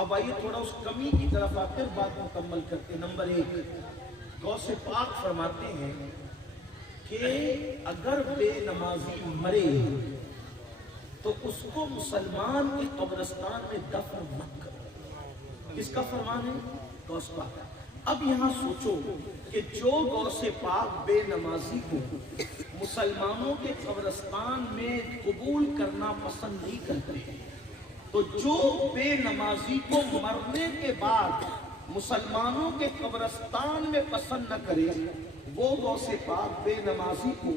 اب آئیے تھوڑا اس کمی کی طرف آ کر بات مکمل کرتے ہیں۔ نمبر 1، غوث پاک فرماتے ہیں کہ اگر بے نمازی مرے تو اس کو مسلمان کے قبرستان میں دفن مت کرو۔ کس کا فرمان ہے؟ غوث پاک۔ اب یہاں سوچو کہ جو غوث پاک بے نمازی کو مسلمانوں کے قبرستان میں قبول کرنا پسند نہیں کرتے، تو جو بے نمازی کو مرنے کے بعد مسلمانوں کے قبرستان میں پسند نہ کرے، وہ غوث پاک بے نمازی کو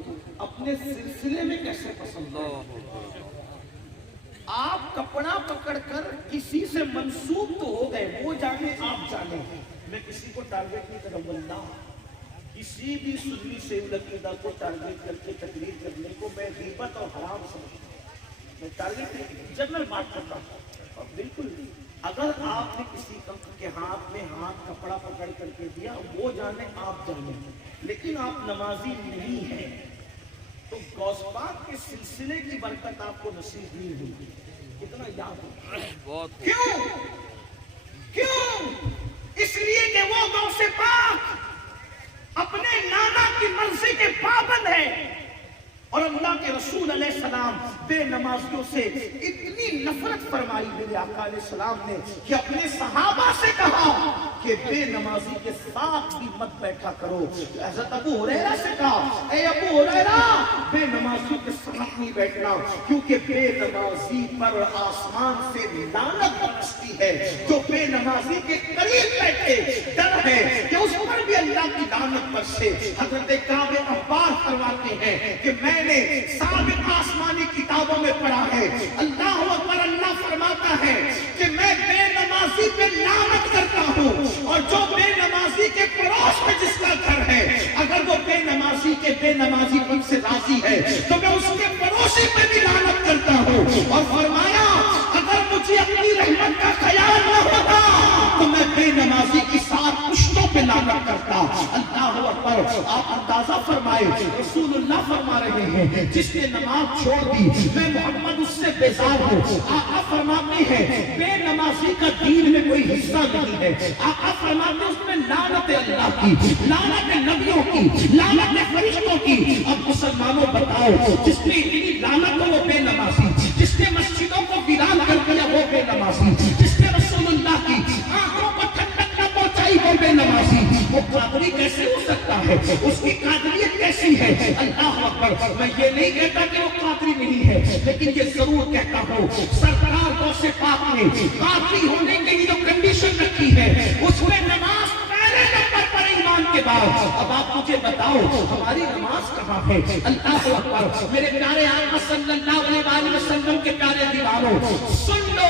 اپنے سلسلے میں کیسے پسند کرے؟ آپ کپڑا پکڑ کر کسی سے منسوب تو ہو گئے، وہ جانے آپ جانے۔ میں کسی کو ٹارگٹ نہیں کروں گا، کسی بھی سنی سید عقیدہ کو ٹارگٹ کر کے تقریر کرنے کو میں غیبت اور حرام سمجھتا ہوں۔ میں ٹارگٹ نہیں، جنرل بات کرتا ہوں۔ اور بالکل اگر آپ نے کسی کے ہاتھ میں ہاتھ کپڑا پکڑ کر کے دیا، وہ جانے آپ جانے، لیکن آپ نمازی نہیں ہیں تو غوث پاک کے سلسلے کی برکت آپ کو نصیب نہیں ہوگی۔ کتنا یاد ہو؟ کیوں؟ اس لیے کہ وہ غوث پاک اپنے نانا کی مرضی کے پابند ہے، اور اللہ کے رسول علیہ السلام بے نمازیوں سے اتنی نفرت فرمائی میرے آقا علیہ السلام نے کہ اپنے صحابہ سے کہا کہ بے نمازی کے ساتھ بھی مت بیٹھا کرو۔ حضرت ابو ہریرہ سے کہا، اے ابو ہریرہ بے نمازیوں کے ساتھ نہیں بیٹھنا، کیونکہ بے نمازی پر آسمان سے لعنت برستی ہے۔ جو بے نمازی کے قریب بیٹھے ڈر ہے کہ اس پر بھی اللہ کی لعنت برسے۔ حضرت کعب احبار فرماتے ہیں کہ میں نے سابق آسمانی کتابوں میں پڑھا ہے، اللہ اکبر، اللہ فرماتا ہے کہ میں بے نمازی پہ لعنت کرتا ہوں، اور جو بے نمازی کے پڑوس میں جس کا گھر ہے، اگر وہ بے نمازی کے بے نمازی پن سے راضی ہے تو میں اس کے پڑوسی پہ بھی لعنت کرتا ہوں۔ اور فرمایا اگر مجھے اپنی رحمت کا خیال نہ ہوتا تو میں بے نمازی کی 7 پشتوں پہ لعنت کرتا۔ اللہ اکبر۔ آپ اندازہ فرمائے، رسول اللہ فرما رہے ہیں جس نے نماز چھوڑ دی میں محمد اس سے بیزار ہوں۔ آقا فرماتے ہیں بے نمازی کا دین میں کوئی حصہ نہیں ہے۔ آقا فرماتے ہیں اس میں لعنت اللہ کی، لعنت نبیوں کی، لعنت فرشتوں کی۔ اب مسلمانوں بتاؤ، جس نے اتنی لعنت ہو وہ بے نمازی، جس نے مسجدوں کو ویران کر دیا وہ بے نمازی، جس نے رسول اللہ کی آنکھوں کو ٹھنڈک نہ پہنچائی وہ بے نمازی۔ وہ قادری کیسے ہو سکتا ہے؟ اس کی قادریت کیسی ہے؟ اللہ اکبر۔ میں یہ نہیں کہتا کہ وہ قادری نہیں ہے، لیکن یہ ضرور کہتا ہوں سرکار غوث پاک نے قادری ہونے کے لیے جو کنڈیشن رکھی ہے اس میں نماز پہلے نمبر پر ایمان کے بعد۔ اب آپ مجھے بتاؤ ہماری نماز کہاں ہے؟ اللہ اکبر۔ میرے پیارے آقا صلی اللہ علیہ وسلم کے پیارے دیوانوں، سن لو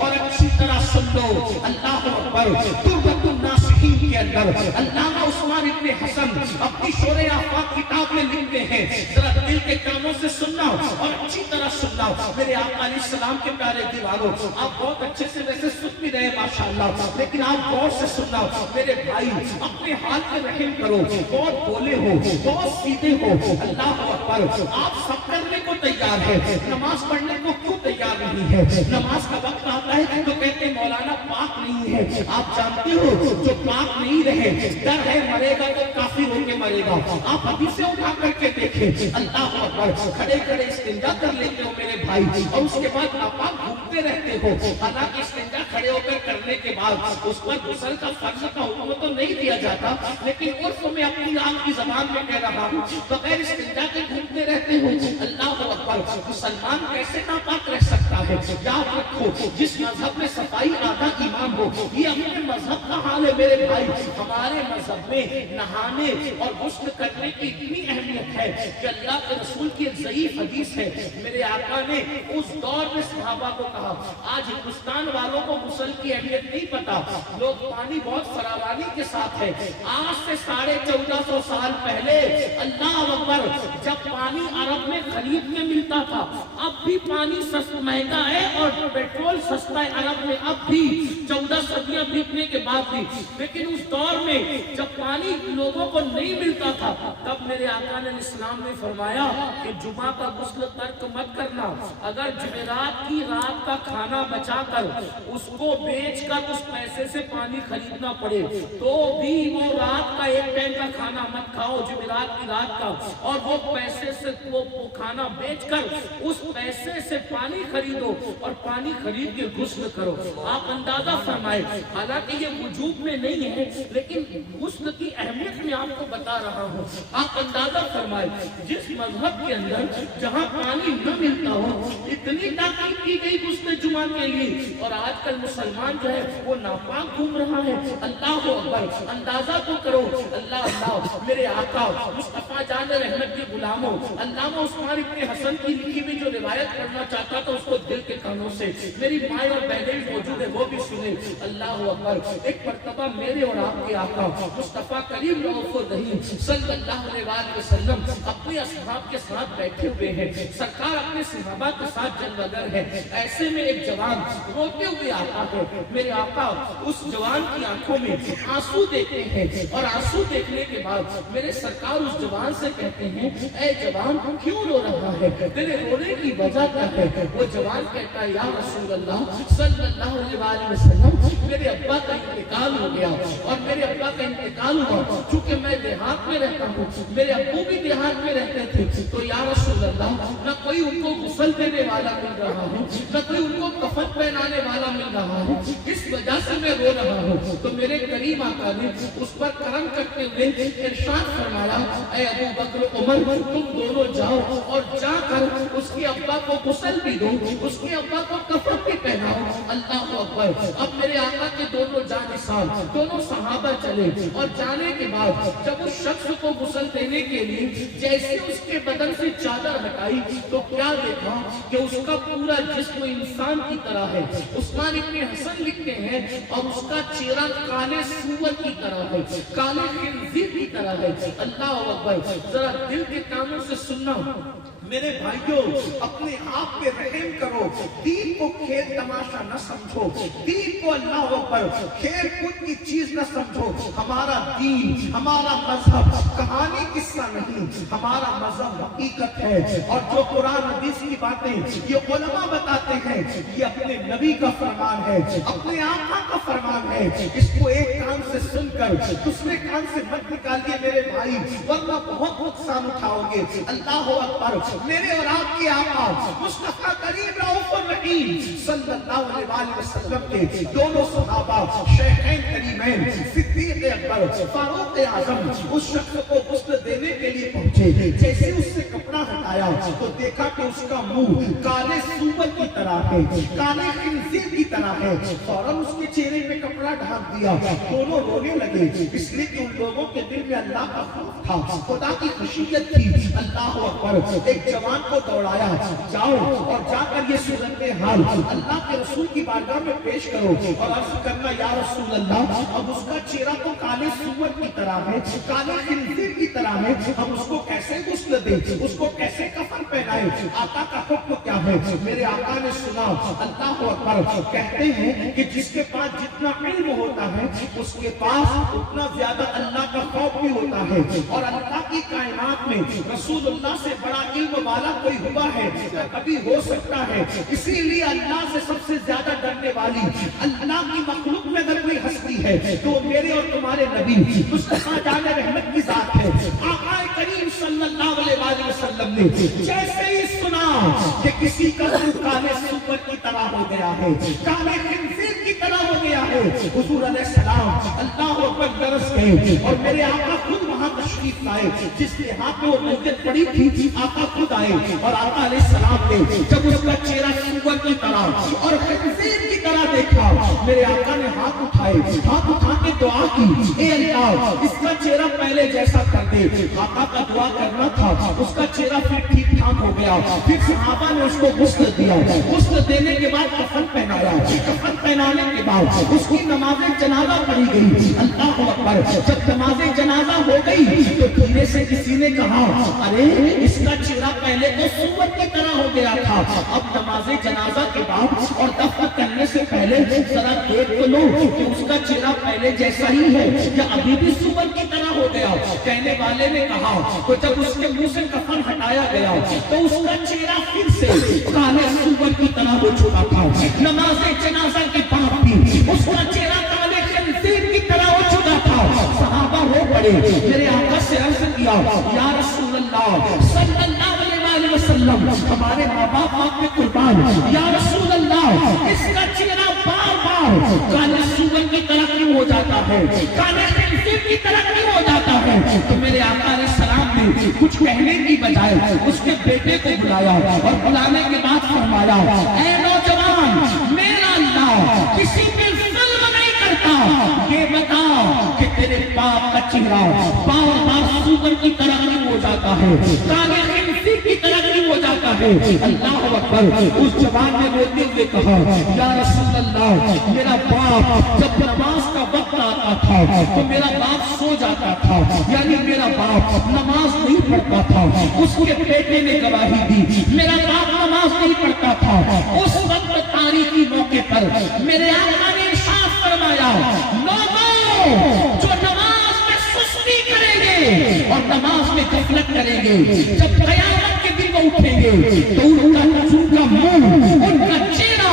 اور اچھی طرح سن لو۔ اللہ اکبر۔ تربت الناصحین کے اندر علامہ عثمان ابن حسن اپنی شورِ آفاق کتاب میں لکھتے ہیں، ذرا دل کے کانوں سے سننا اور اچھی طرح سننا۔ میرے آقا علیہ السلام کے پیارے دیوانوں، آپ بہت اچھے سے ویسے سن بھی رہے ماشاءاللہ، لیکن آپ غور سے سننا۔ میرے بھائی اپنے حال پہ رحم کرو، بہت بولے ہو، بہت سیدھے ہو۔ اللہ اکبر۔ آپ سب کرنے کو تیار ہے، نماز پڑھنے کو کیوں تیار نہیں ہے؟ نماز کا وقت آتا ہے تو کہتے ہیں مولانا پاک نہیں ہے۔ آپ جانتے ہو جو پاک نہیں رہے، ڈر ہے مرے گا تو کافر ہو کے مرے گا۔ آپ ابھی سے اٹھا کر کے دیکھیں، اللہ اکبر، کھڑے کھڑے استنجا کر لیتے ہو میرے بھائی، اور اس کے بعد ناپاک گھومتے رہتے ہو۔ حالانکہ استنجا کھڑے ہو کر کرنے کے بعد اس پر غسل کا فرض کا حکم تو نہیں دیا جاتا، لیکن عرف میں اپنی آپ کی زبان میں کہہ رہا ہوں بغیر استنجا کے گھومتے رہتے ہو۔ اللہ اکبر۔ مسلمان کیسے ناپاک رہ سکتا ہے؟ یاد رکھو جس مذہب میں صفائی آدھا ایمان ہو، یہ اپنے مذہب کا حال ہے میرے بھائی۔ ہمارے مذہب میں نہانے اور غسل کرنے کی اتنی اہمیت ہے کہ اللہ کے رسول کی ایک ضعیف حدیث ہے، میرے آقا نے اس دور میں صحابہ کو کہا، آج ہندوستان والوں کو غسل کی اہمیت نہیں پتا، لوگ پانی بہت فراوانی کے ساتھ ہے۔ آج سے 1450 سال پہلے اللہ اکبر جب پانی عرب میں خرید میں ملتا تھا، اب بھی پانی سستا مہنگا ہے اور پیٹرول سستا ہے عرب میں، اب بھی 14 صدیاں بیتنے کے بعد بھی، لیکن اس دور میں جب پانی لوگوں کو نہیں ملتا تھا، تب میرے آقا نے اسلام نے فرمایا کہ جمعہ کا غسل ترک مت کرنا، اگر جمعرات کی رات کا کھانا بچا کر اس کو بیچ کر اس پیسے سے پانی خریدنا پڑے تو بھی وہ رات کا ایک ٹائم کا کھانا مت کھاؤ جمعرات کی رات کا، اور وہ پیسے سے وہ کھانا بیچ کر اس پیسے سے پانی خریدو اور پانی خرید کے غسل کرو۔ آپ اندازہ فرمائے، حالانکہ یہ وجوب میں نہیں ہے لیکن غسل کی اہمیت میں آپ کو بتا رہا ہوں۔ آپ اندازہ فرمائے جس مذہب کے اندر جہاں پانی نہ ملتا ہو اتنی تاکید کی گئی غسل جمعہ کے لیے، اور آج کل مسلمان جو ہے وہ ناپاک گھوم رہا ہے۔ اللہ اکبر، اندازہ تو کرو۔ اللہ اللہ، میرے آقا مصطفیٰ جان رحمت کے غلاموں، علامہ عثمان ابن حسن کی لکھی ہوئی جو روایت کرنا چاہتا تھا اس کو دل کے کانوں سے میری مائیں اور بہنیں موجود ہے وہ بھی سنیں۔ اللہ اکبر، ایک مرتبہ میرے اور آپ کے آقا مصطفیٰ کریم رؤوف الرحیم صلی اللہ علیہ وآلہ وسلم اپنے اصحاب کے ساتھ بیٹھے ہوئے ہیں، سرکار اپنے صحابہ کے ساتھ جلوہ گر ہے، ایسے میں ایک جوان روتے ہوئے آتا ہے۔ میرے آقا اس جوان کی آنکھوں میں آنسو دیکھتے ہیں اور آنسو دیکھنے کے بعد میرے سرکار اس جوان سے کہتے ہیں اے جوان کیوں رو رہا ہے، تیرے رونے کی وجہ کیا ہے؟ وہ جوان کہتا ہے یا رسول اللہ صلی اللہ علیہ وآلہ وسلم، میرے ابا کا انتقال ہو گیا اور میرے ابا کا انتقال ہوا چونکہ میں دیہات میں رہتا ہوں، میرے ابو بھی دیہات میں رہتے تھے، تو یا رسول اللہ نہ کوئی ان کو غسل دینے والا مل رہا ہے نہ کوئی ان کو کفن پہنانے والا مل رہا ہے، اس وجہ سے میں رو رہا ہوں۔ تو میرے کریم آقا نے اس پر کرم کرتے ہوئے ارشاد فرمایا اے ابو بکر عمر تم دونوں جاؤ اور جا کر اس کے ابا کو غسل بھی دو، اس کے ابا کو کفن بھی پہناؤ۔ اللہ اکبر، اب میرے آقا کے دونوں جانشین دونوں صحابہ چلے اور جانے کے بعد جب اس شخص کو غسل دینے کے لیے جیسے اس کے بدن سے چادر ہٹائی تو کیا دیکھا کہ اس کا پورا جسم انسان کی طرح ہے۔ عثمان ابن حسن لکھتے ہیں اور اس کا چہرہ کالے سور کی طرح ہے، کالے خنزیر کی طرح ہے۔ اللہ اکبر، ذرا دل کے کانوں سے سننا میرے بھائیوں، اپنے آپ پہ رحم کرو، دین کو کھیل تماشا نہ سمجھو، دین کو اللہ اکبر کھیل کود کی چیز نہ سمجھو۔ ہمارا دین، ہمارا مذہب کہانی قصہ نہیں، ہمارا مذہب حقیقت ہے، اور جو قرآن حدیث کی باتیں یہ علماء بتاتے ہیں یہ اپنے نبی کا فرمان ہے، اپنے آقا کا فرمان ہے۔ اس کو ایک کان سے سن کر دوسرے کان سے مت نکالیے میرے بھائی، ورنہ بہت نقصان اٹھاؤ گے۔ اللہ اکبر، میرے اور آپ کے آقا مصطفیٰ کریم رؤوف الرحیم صلی اللہ علیہ وآلہ وسلم کے دونوں صحابہ شیخین کریمین صدیق اکبر فاروق اعظم اس شخص کو غسل دینے کے لیے پہنچے۔ جیسے اس سے کپڑا ہٹایا تو دیکھا کہ اس کا منہ کالے سور کی طرح ہے، کالے خنزیر کی طرح ہے۔ فوراً اس کے چہرے میں کپڑا ڈھانپ دیا، دونوں رونے لگے، اس لیے کہ ان لوگوں کے دل میں اللہ کا خوف تھا، خدا کی خشیت تھی۔ اللہ اکبر، ایک جوان کو دوڑایا، جاؤ اور جا کر یہ صورتحال اللہ کے رسول کی بارگاہ میں پیش کرو اور عرض کرنا یا رسول اللہ اب اس کا چہرہ تو کالے سور کی طرح ہے، کالے خنزیر کی طرح ہے، ہم اس کو کیسے غسل دیں، اس کو کیسے کفن پہنائیں، آقا کا حکم کیا ہے؟ میرے آقا نے سنا۔ اللہ اکبر، کہتے ہیں کہ جس کے پاس جتنا علم ہوتا ہے اس کے پاس اتنا زیادہ اللہ کا خوف بھی ہوتا ہے، اور اللہ کی کائنات میں رسول اللہ سے بڑا علم والا کوئی ہوا ہے کبھی ہو سکتا ہے۔ اسی لیے اللہ سے سب سے زیادہ ڈرنے والی اللہ کی مخلوق میں اگر کوئی ہستی ہے تو میرے اور تمہارے نبی مصطفیٰ جان رحمت کی ذات ہے۔ آقا کریم صلی اللہ علیہ وآلہ وسلم نے جیسے ہی سنا کہ کسی کا منہ کالے سور کی طرح ہو گیا ہے، کالے خنزیر کی طرح ہو گیا ہے، حضور علیہ السلام اللہ اکبر درس گئے اور میرے آقا خود وہاں تشریف لائے، جس کے ہاتھ میں وہ نیت پڑی تھی آقا خود آئے اور آقا علیہ السلام نے جب اس کا چہرہ سور کی طرح اور خنزیر کی طرح دیکھا، میرے آقا نے ہاتھ اٹھائے، ہاتھ اٹھا کے دعا کی اے اللہ اس کا چہرہ پہلے جیسا کر دے۔ آقا کا دعا کرنا تھا، اس کا چہرہ پھر ٹھیک ٹھاک ہو گیا۔ پھر صحابہ نے اس کو غسل دیا، غسل دینے کے بعد کفن پہنایا، کفن پہنانے کے بعد اس کی نماز جنازہ پڑھی گئی. اللہ اکبر. جب نماز جنازہ ہو گئی تو دھیرے سے کسی نے کہا ارے اس کا چہرہ پہلے تو سور کی طرح ہو گیا تھا, اب نماز جنازہ کے بعد اور دفن کرنے سے پہلے ذرا دیکھ تو لو کہ اس کا چہرہ پہلے جیسا ہی ہے یا ابھی بھی سور کی طرح ہو گیا. کہنے والے نے کہا تو جب اس کے منہ سے کفن ہٹایا گیا تو اس کا چہرہ پھر سے کالے سور کی طرح ہو چکا تھا. نماز جنازہ کے بعد بھی اس کا چہرہ کالے خنزیر کی طرح ہو چکا تھا. صحابہ رو پڑے, میرے آقا سے عرض کیا یا رسول اللہ صلی اللہ علیہ وسلم ہمارے ماں باپ آپ میں قربان, یا رسول اللہ اس کا چہرہ بار بار کالے سور کی طرح کیوں ہو جاتا ہے, کالے خنزیر کی طرح کیوں ہو جاتا ہے. تو میرے آقا علیہ السلام نے کچھ کہنے کی بجائے اس کے بیٹے کو بلایا اور بلانے کے بعد فرمایا اے نوجوان میرا اللہ کسی پہ ظلم نہیں کرتا, یہ بتا کہ تیرے باپ کا چہرہ بار بار سور کی طرح کیوں ہو جاتا ہے, کالے خنزیر کی طرح کیوں ہو جاتا ہے. اللہ اکبر. اس جوان نے روتے ہوئے کہا یا رسول اللہ میرا باپ جب نماز کا وقت آتا تھا تو میرا باپ سو جاتا تھا, یعنی میرا باپ نماز نہیں پڑھتا تھا. اس کے بیٹے نے گواہی دی میرا باپ نماز نہیں پڑھتا تھا. اس وقت تاریخی موقع پر میرے آقا نے ارشاد فرمایا لوگوں جو نماز میں سستی کریں گے اور نماز میں غفلت کریں گے, جب قیامت کے دن وہ اٹھیں گے تو ان کا منہ ان کا چہرہ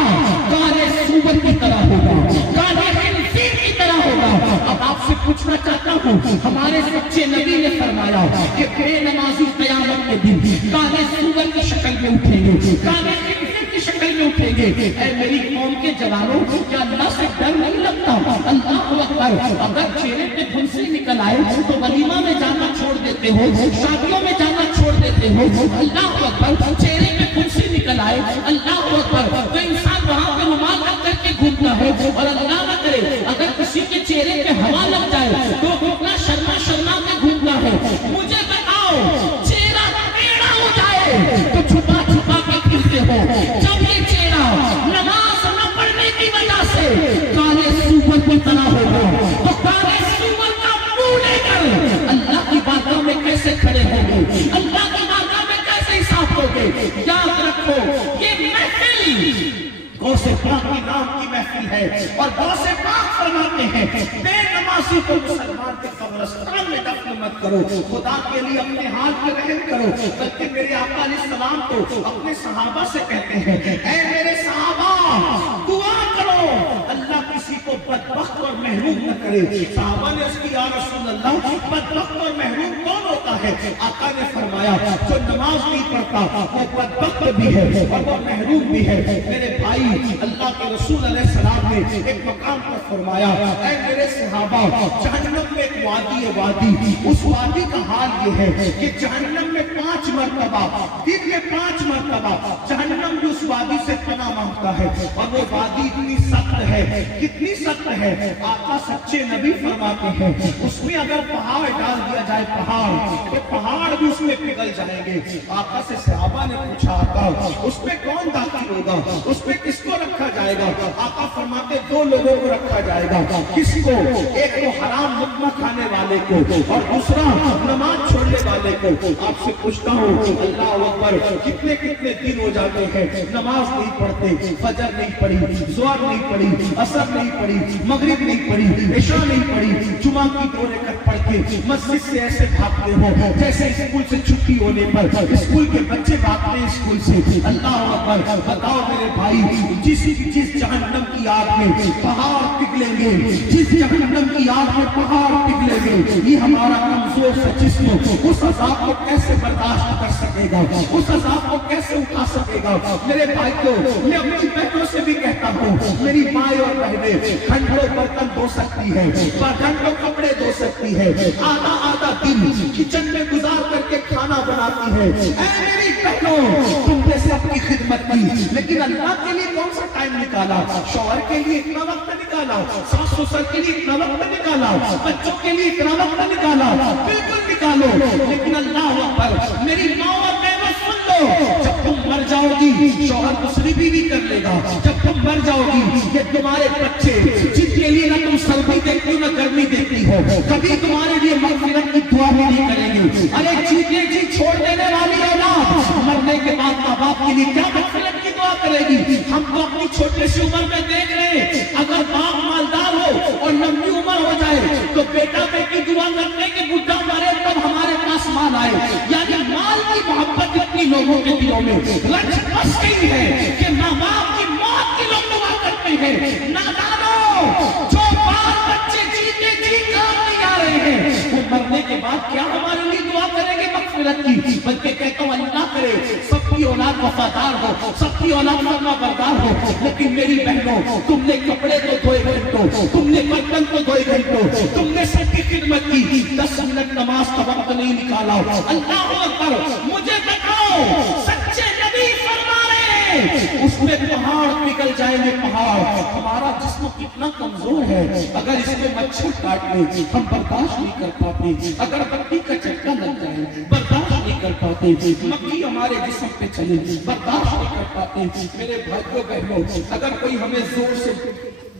کالے سور کی طرح ہوگا, کالے خنزیر کی طرح ہوگا. اب آپ سے پوچھنا چاہتا ہوں ہمارے سچے نبی نے فرمایا کہ بے نمازی قیامت کے دن کالے سور کی شکل میں اٹھیں گے, کالے خنزیر کی شکل میں اٹھیں گے. اے میری قوم کے جوانوں کیا اللہ سے ڈر نہیں لگتا؟ اللہ اکبر. اگر چہرے پہ پھنسی نکل آئے تو ولیمہ میں جانا چھوڑ دیتے ہو, شادیوں میں جانا چھوڑ دیتے ہو. اللہ اکبر. چہرے پہ پھنسی نکل آئے اللہ اکبر تو انسان وہاں پہ رومال رکھ کر کے گھومتا ہے, اور اللہ نہ کرے اگر کسی کے چہرے پہ ہوا لگ جائے تو اتنا شرما شرما کے گھومتا ہے. مجھے بتاؤ چہرہ ٹیڑھا ہو جائے تو چھپا چھپا کے پھرتے ہو, جب یہ چہرہ نماز نہ پڑھنے کی وجہ سے کالے سور کی طرح ہوگا تو کالے سور کا منہ لے کر اللہ کی بارگاہ میں کیسے کھڑے ہوں گے, اللہ کی بارگاہ میں کیسے حساب ہوگے. یاد رکھو یہ محفل غوث پاک کی نام کی محفل ہے, اور غوث پاک فرماتے ہیں بے نمازی کو مسلمان کے قبرستان میں دفن مت کرو, خدا کے لیے اپنے حال پر رحم کرو. بلکہ میرے آقا علیہ السلام تو اپنے صحابہ سے کہتے ہیں اے میرے صحابہ دعا کرو اللہ کسی کو بدبخت اور محروم نہ کرے. صحابہ نے اس کی یا رسول اللہ بدبخت اور محروم کون ہوتا ہے؟ آقا نے فرمایا جو نماز نہیں پڑھتا وہ بدبخت بھی ہے اور وہ محروم بھی ہے. میرے بھائی اللہ کے رسول علیہ السلام نے ایک مقام پر فرمایا اے میرے صحابہ جہنم میں ایک وادی ہے, وادی اس وادی کا حال یہ ہے کہ جہنم میں 5 مرتبہ دن میں 5 مرتبہ جہنم بھی اس وادی سے پناہ مانگتا ہے, اور وہ وادی اتنی سخت ہے, کتنی سخت ہے. آقا سچے نبی فرماتے ہیں اس میں اگر پہاڑ ڈال دیا جائے پہاڑ تو پہاڑ بھی اس میں پگھل جائیں گے. آقا سے صحابہ نے پوچھا آقا اس میں کون داخل ہوگا, اس میں کس کو رکھا جائے گا؟ آقا فرماتے 2 لوگوں کو رکھا جائے گا. کس کو؟ ایک تو حرام لقمہ کھانے والے کو, اور دوسرا نماز چھوڑنے والے کو. آپ سے پوچھتا ہوں اللہ اکبر کتنے کتنے دن ہو جاتے ہیں نماز نہیں پڑھتے, فجر نہیں پڑھی, ظہر نہیں پڑھی, عصر نہیں پڑھی, مغرب نہیں پڑھی, عشاء نہیں پڑھی, جمعہ کی 2 رکعت پڑھ کے مسجد سے ایسے بھاگتے ہو جیسے اسکول سے چھٹی ہونے پر اسکول کے بچے بھاگتے ہیں اسکول سے. اللہ اکبر. بتاؤ میرے بھائی جس جہنم کی آگ میں پہاڑ پگھلیں گے, جس جہنم کی آگ میں پہاڑ پگھلیں گے, یہ ہمارا کمزور سا جسم اس عذاب کو کیسے برداشت کر سکے گا, اس عذاب کو کیسے اٹھا سکے گا؟ میرے بھائی کو میں اپنی بہنوں سے بھی کہتا ہوں میری مائیں اور بہنیں گھنٹوں برتن دھو سکتی ہے, گھنٹوں کپڑے دھو سکتی ہے, آدھا آدھا دن کچن میں گزار کر کے کھانا بناتی ہے. اے میری بہنوں تم نے سب کی خدمت کی, لیکن اللہ کے لیے کون سا ٹائم نکالا؟ شوہر کے لیے اتنا وقت نکالا, ساس سسر کے لیے اتنا وقت نکالا, بچوں کے لیے اتنا وقت نکالا, بالکل نکالو. لیکن اللہ اکبر میری ماں اور بہنوں سن لو جب تم مر جاؤ گی شوہر دوسری بیوی کر لے گا، جب تم مر جاؤ گی یہ تمہارے بچے جن کے لیے نہ تم سردی دیکھتی ہو نہ گرمی دیکھتی ہو کبھی تمہارے لیے مغفرت کی دعا بھی نہیں کریں گے۔ ارے جیتے جی چھوڑ دینے والی اولاد مرنے کے بعد ماں باپ کے لیے کیا مغفرت کی دعا کرے گی؟ ہم تو اپنی چھوٹی سی عمر میں دیکھ رہے ہیں اگر باپ مالدار ہو اور لمبی عمر ہو جائے تو بیٹا بیٹی دعا کرنے کے بڈھا مرے تب ہمارے پاس مال آئے، یعنی مال کی محبت اتنی لوگوں کے دلوں میں رچ بس گئی ہے کہ ماں باپ کی موت کی لوگ دعا کرتے ہیں۔ نادانو، جو بال بچے جیتے جی کام نہیں آ رہے ہیں وہ مرنے کے بعد کیا ہمارے لیے دعا کریں گے مغفرت کی؟ بلکہ کہتا ہوں اللہ کرے سب کی اولاد وفادار ہو، سب کی اولاد فرما بردار ہو، لیکن میری بہنوں تم نے کپڑے تو دھوئے گھنٹوں، تم نے برتن تو دھوئے گھنٹوں، تم نے سب کی خدمت کی، 10 منٹ نماز کا وقت نہیں نکالا۔ اللہ اکبر، مجھے بتاؤ سچے نبی فرما رہے ہیں اس میں پہاڑ پگھل جائیں گے، پہاڑ۔ ہمارا جسم کتنا کمزور ہے، اگر اس میں مچھر کاٹ لے ہم برداشت نہیں کر پاتے، اگر بتی کا چٹکا لگ جائے برداشت نہیں کر پاتے، مکھی ہمارے جسم پہ چلے برداشت نہیں کر پاتے۔ میرے بھائیوں بہنوں اگر کوئی ہمیں زور سے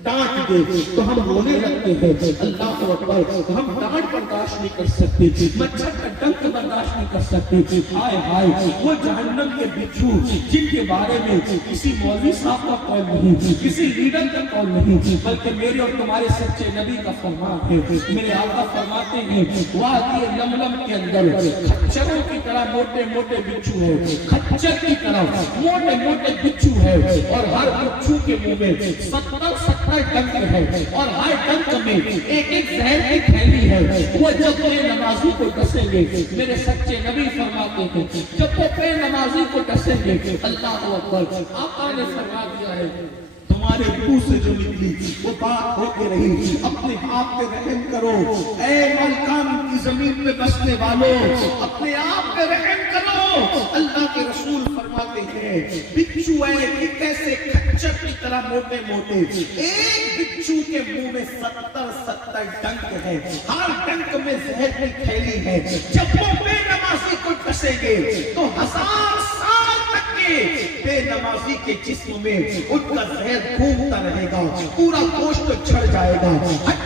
ڈانٹ دے تو ہم رونے لگتے ہیں، اللہ اکبر، ہم ڈانٹ برداشت نہیں کر سکتے، مچھر کا ڈنک برداشت نہیں کر سکتے۔ ہائے ہائے وہ جہنم کے بچھو جن کے بارے میں کسی مولوی صاحب کا قول نہیں، کسی لیڈر کا قول نہیں، بلکہ میرے اور تمہارے سچے نبی کا فرمان ہے۔ میرے آقا فرماتے ہیں وادی لملم کے اندر کھچروں کی طرح موٹے موٹے بچھو ہے، کھچر کی طرح موٹے موٹے بچھو ہے، اور ہر بچھو کے منہ میں 70 ڈنک ہے، اور ہر ڈنک میں ایک ایک زہر کی تھیلی ہے۔ وہ جب بے نمازی کو ڈسیں گے، میرے سچے نبی فرماتے ہیں جب وہ بے نمازی کو ڈسیں گے، اللہ اکبر، آقا نے فرما دیا ہے تمہارے منہ سے جو نکلی وہ بات ہو کے رہی، اپنے آپ پہ رحم کرو، اے مالکان کی زمین میں بسنے والوں اپنے آپ پہ رحم کرو۔ اللہ کے رسول فرماتے ہیں بچھو ہے کہ کیسے کھچر کی طرح موٹے موٹے، ایک بچھو کے منہ میں 70 ڈنک ہے، ہر ڈنک میں زہر کی تھیلی ہے۔ جب وہ بے نمازی کو ڈسیں گے تو 1000 سال تک کے بے نمازی کے جسم میں ان کا زہر گھومتا رہے گا، پورا گوشت چھڑ جائے گا،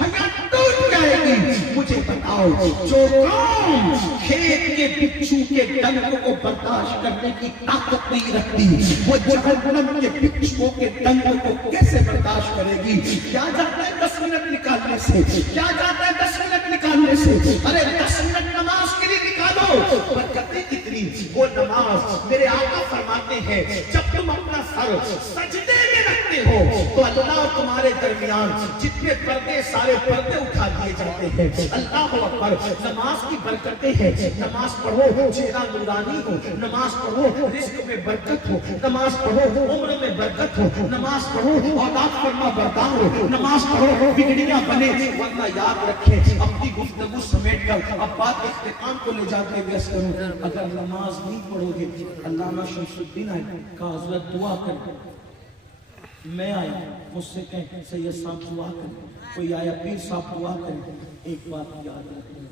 ہڈیاں ٹوٹ جائے گی۔ مجھے بتاؤ جو قوم کھیت کے بچھو کے ڈنک کو برداشت کرنے کی طاقت نہیں رکھتی وہ جہنم کے بچھو کے ڈنک کو کیسے برداشت کرے گی؟ کیا جاتا ہے 10 منٹ نکالنے سے؟ کیا جاتا ہے 10 منٹ نکالنے سے؟ ارے 10 منٹ نماز کے لیے نکالو، برکتیں کتنی وہ نماز۔ میرے آقا فرماتے ہیں جب تم اپنا سر سجدے میں رکھتے ہو تو اللہ تمہارے درمیان جتنے پردے سارے پردے اٹھا دیے جاتے ہیں۔ اللہ اکبر، نماز کی برکتیں ہیں، نماز پڑھو چہرہ نورانی ہو، نماز پڑھو رزق میں برکت ہو، نماز پڑھو عمر میں برکت ہو، نماز پڑھو اولاد فرما بردار ہو، نماز پڑھو بگڑیاں بنے۔ ورنہ یاد رکھیں اپنی گفتگو سمیٹ کر اب بات اختتام کو لے جاتے ہوئے کروں، اگر نماز نہیں پڑھو گے علامہ شمس الدین کا حضرت دعا کر میں آیا مجھ سے کہیں سید صاحب دعا کریں، کوئی آیا پیر صاحب دعا کریں۔ ایک بات یاد رکھیں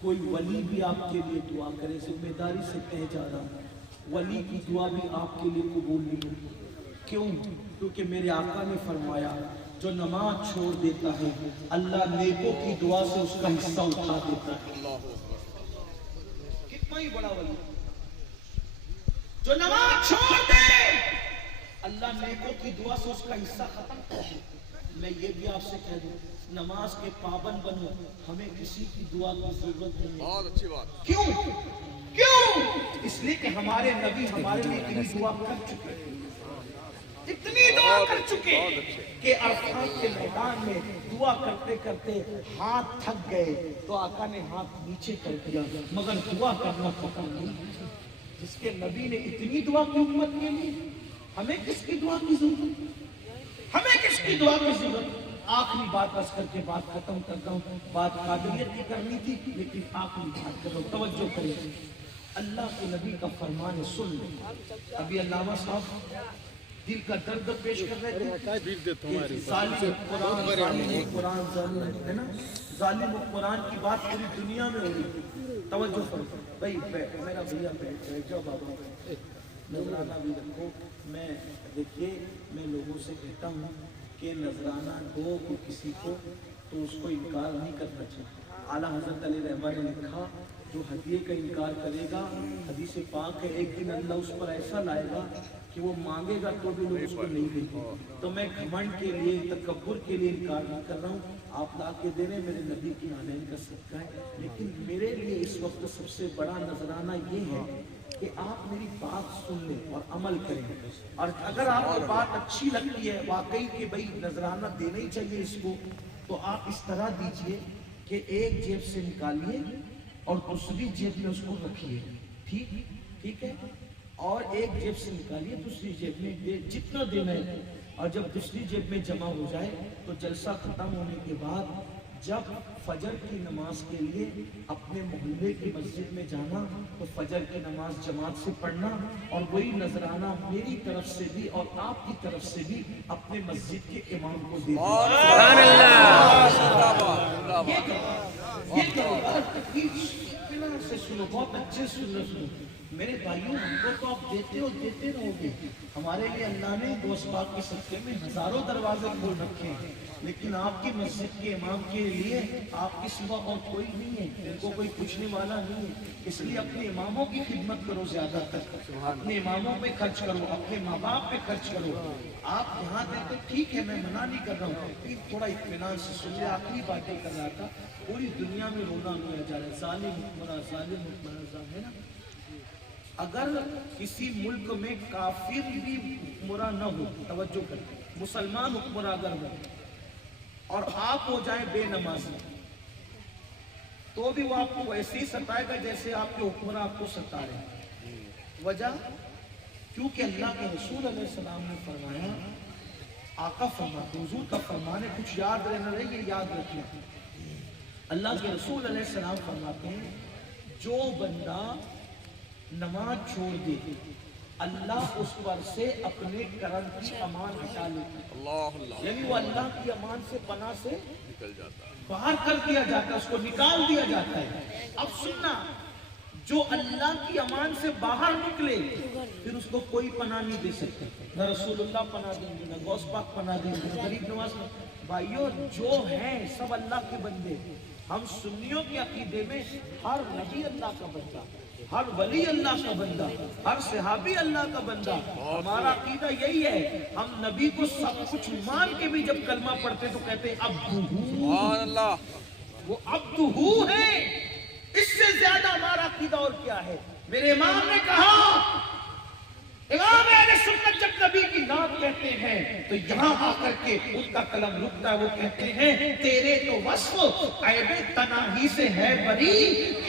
کوئی ولی بھی آپ کے لیے دعا کرے، ذمہ داری سے کہہ جا رہا ہوں ولی کی دعا بھی آپ کے لیے قبول نہیں ہوگی۔ کیوں؟ کیونکہ میرے آقا نے فرمایا جو نماز چھوڑ دیتا ہے اللہ نیکوں کی دعا سے اس کا حصہ اٹھا دیتا ہے۔ کتنا ہی بڑا ولی جو نماز چھوڑ دے اللہ نیکوں کی دعا سے اس کا حصہ ختم کر دے۔ میں یہ بھی آپ سے کہہ دوں نماز کے پابند بنو، ہمیں کسی کی دعا کی ضرورت نہیں ہے۔ بہت اچھی بات۔ کیوں؟ کیوں؟ اس لیے کہ ہمارے نبی ہمارے لیے اتنی دعا کر چکے، اتنی دعا کر چکے کہ عرفات کے میدان میں دعا کرتے کرتے ہاتھ تھک گئے تو آقا نے ہاتھ نیچے کر دیا، مگر دعا کرنا پکا نہیں۔ جس کے نبی نے اتنی دعا کی امت کے لیے ہمیں کس کی دعا کی ضرورت؟ ہمیں کس کی دعا کی ضرورت؟ آخری بات بس کر کے بات ختم کرتا ہوں، بات قابلیت کی کرنی تھی لیکن آخری بات کر رہا ہوں، توجہ کریں۔ اللہ کے نبی کا فرمان سن لیں۔ ابھی علامہ صاحب دل کا درد پیش کر رہے تھے ظالم قرآن ظالم ہے نا، ظالم قرآن کی بات پوری دنیا میں ہو رہی. توجہ فرمائیں بھائی، میرا بھیا بیٹھ جاؤ بابا، نذرانہ بھی رکھو. میں دیکھیے میں لوگوں سے کہتا ہوں کہ نذرانہ دو کو کسی کو تو اس کو انکار نہیں کرنا چاہیے. اعلیٰ حضرت علیہ رحمہ نے لکھا جو ہدیے کا انکار کرے گا، حدیث پاک ہے ایک دن اللہ اس پر ایسا لائے گا کہ وہ مانگے گا تو بھی لوگ اس کو نہیں دیں گے. تو میں گھمنڈ کے لیے تکبر کے لیے انکار نہیں کر رہا ہوں، آپ لا کے دے رہے میرے نبی کی نالین کا صدقہ ہے. لیکن میرے لیے اس وقت سب سے بڑا نذرانہ یہ ہے کہ آپ میری بات سن لیں اور عمل کریں. اور اگر آپ کو بات اچھی لگتی ہے واقعی کہ بھئی نذرانہ دینا ہی چاہیے اس کو، تو آپ اس طرح دیجئے کہ ایک جیب سے نکالیے اور دوسری جیب میں اس کو رکھیے. ٹھیک ہے، اور ایک جیب سے نکالیے دوسری جیب میں جتنا دینا ہے. اور جب دوسری جیب میں جمع ہو جائے تو جلسہ ختم ہونے کے بعد جب فجر کی نماز کے لیے اپنے محلے کی مسجد میں جانا تو فجر کی نماز جماعت سے پڑھنا، اور وہی نذرانہ میری طرف سے بھی اور آپ کی طرف سے بھی اپنے مسجد کے امام کو دے دیں. یہ کرو سے سنو، بہت اچھے سنو میرے بھائیوں. ہم کو تو آپ دیتے ہو دیتے رہو گے. ہمارے لیے اللہ نے دوست پاک کے صدقے میں ہزاروں دروازے کھول رکھے ہیں، لیکن آپ کی مسجد کے امام کے لیے آپ کے سوا اور کوئی نہیں ہے، ان کو کوئی پوچھنے والا نہیں ہے. اس لیے اپنے اماموں کی خدمت کرو، زیادہ تر اپنے اماموں پہ خرچ کرو، اپنے ماں باپ پہ خرچ کرو. آپ یہاں دیتے ٹھیک ہے، میں منع نہیں کر رہا ہوں، لیکن تھوڑا اطمینان سے سن لے. آخری باتیں کر رہا تھا، پوری دنیا میں رونا لیا جا رہا ہے ظالم حکمراں ہے نا. اگر کسی ملک میں کافر بھی حکمراں نہ ہو، توجہ کریں، مسلمان حکمراں اگر ہو اور آپ ہو جائیں بے نمازی، تو بھی وہ آپ کو ویسے ہی ستائے گا جیسے آپ کے حکمراں آپ کو ستا رہے ہیں. وجہ کیونکہ اللہ کے رسول علیہ السلام نے فرمایا، آقا فرماتے، حضور کا فرمان ہے، کچھ یاد رہنا رہے یہ یاد رکھنا. اللہ کے رسول علیہ السلام فرماتے ہیں جو بندہ نماز چھوڑ دے اللہ اس پر سے اپنے کرم کی امان ہٹا لیتا، یعنی وہ اللہ کی امان سے پناہ سے باہر کر دیا جاتا ہے، اس کو نکال دیا جاتا ہے. اب سننا، جو اللہ کی امان سے باہر نکلے پھر اس کو کوئی پناہ نہیں دے سکتا، نہ رسول اللہ پناہ دیں گے، نہ غوث پاک پناہ دیں گے، نہ غریب نواز. بھائیو جو ہیں سب اللہ کے بندے. ہم سنیوں کے عقیدے میں ہر نبی اللہ کا بندہ، ہر ولی اللہ کا بندہ، ہر صحابی اللہ کا بندہ. ہمارا عقیدہ یہی ہے، ہم نبی کو سب کچھ مان کے بھی جب کلمہ پڑھتے تو کہتے ہیں عبدہ، وہ عبدہ ہے. اس سے زیادہ ہمارا عقیدہ اور کیا ہے؟ میرے امام نے کہا، امام اہل سنت جب نبی کی نعت کہتے ہیں تو یہاں آ کر کے ان کا قلم رکتا ہے. وہ کہتے ہیں تیرے تو وصف عیب تناہی سے ہے بری،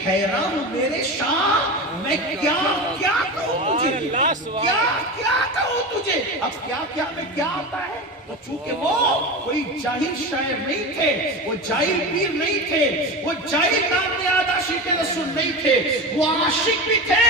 حیران میرے شاہ میں کیا کیا کہوں تجھے، کیا کہوں تجھے. اب کیا میں کیا آتا ہے؟ تو چونکہ وہ کوئی جاہل شاعر نہیں تھے، وہ جاہل پیر نہیں تھے، وہ جاہل نام نیاد عاشق رسول نہیں تھے، وہ عاشق بھی تھے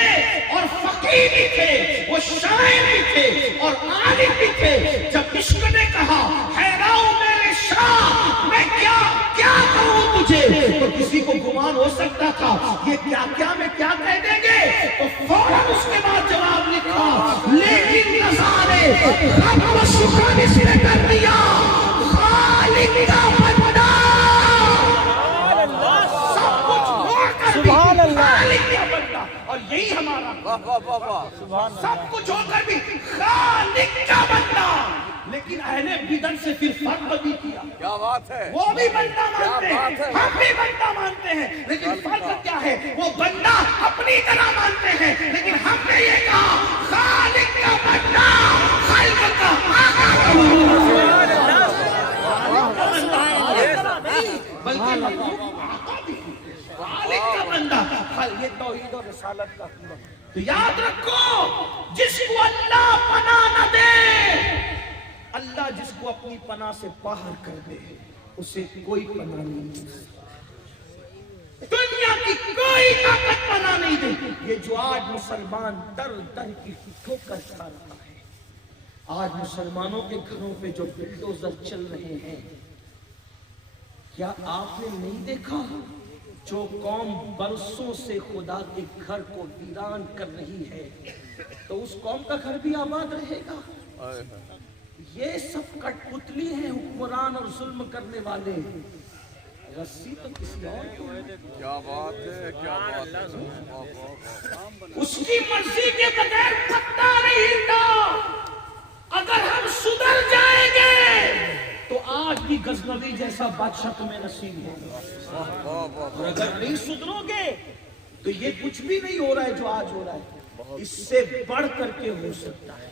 اور فقیر بھی تھے، وہ شاعر بھی تھے اور عالم بھی تھے. جب عشق نے کہا حیران میرے شاہ میں کیا کہوں تجھے، تو کسی کو گمان ہو سکتا تھا یہ کیا میں کیا کہہ دیں گے، تو فوراً اس کے بعد جواب لکھا، لیکن نظارے رب و شکر اس نے کر دیا خالق کا بندہ. سب کچھ چھوڑ کر بھی خالق کا بندہ. اور یہی ہمارا سب کچھ ہو کر بھی خالق کا بندہ. لیکن اہل بدعت سے پھر فرق بھی کیا. کیا بات ہے، وہ بھی بندہ مانتے ہیں، ہم بھی بندہ مانتے ہیں، لیکن فرق کیا ہے؟ وہ بندہ اپنی طرح مانتے ہیں، لیکن ہم نے یہ کہا خالق کا بندہ، خالق کا بلکہ خالق کا بندہ. یہ توحید اور رسالت کا عقیدہ. تو یاد رکھو، جس کو اللہ پناہ نہ دے، اللہ جس کو اپنی پناہ سے باہر کر دے اسے کوئی پناہ نہیں دے. دنیا کی کوئی طاقت پناہ نہیں دے. یہ جو آج مسلمان در در کی ٹھوکر کھا رہا ہے، آج مسلمانوں کے گھروں پہ جو بلڈوزر چل رہے ہیں، کیا آپ نے نہیں دیکھا جو قوم برسوں سے خدا کے گھر کو ویران کر رہی ہے تو اس قوم کا گھر بھی آباد رہے گا؟ یہ سب کٹ پتلی ہیں حکمران اور ظلم کرنے والے، رسی تو کسی اور کی ہے۔ کیا بات ہے، کیا بات ہے۔ اس کی مرضی کے بغیر پتا نہیں ہلتا۔ اگر ہم سدھر جائیں گے تو آج بھی غزنوی جیسا بادشاہ تمہیں نصیب ہوگا، اور اگر نہیں سدھرو گے تو یہ کچھ بھی نہیں ہو رہا ہے جو آج ہو رہا ہے، اس سے بڑھ کر کے ہو سکتا ہے۔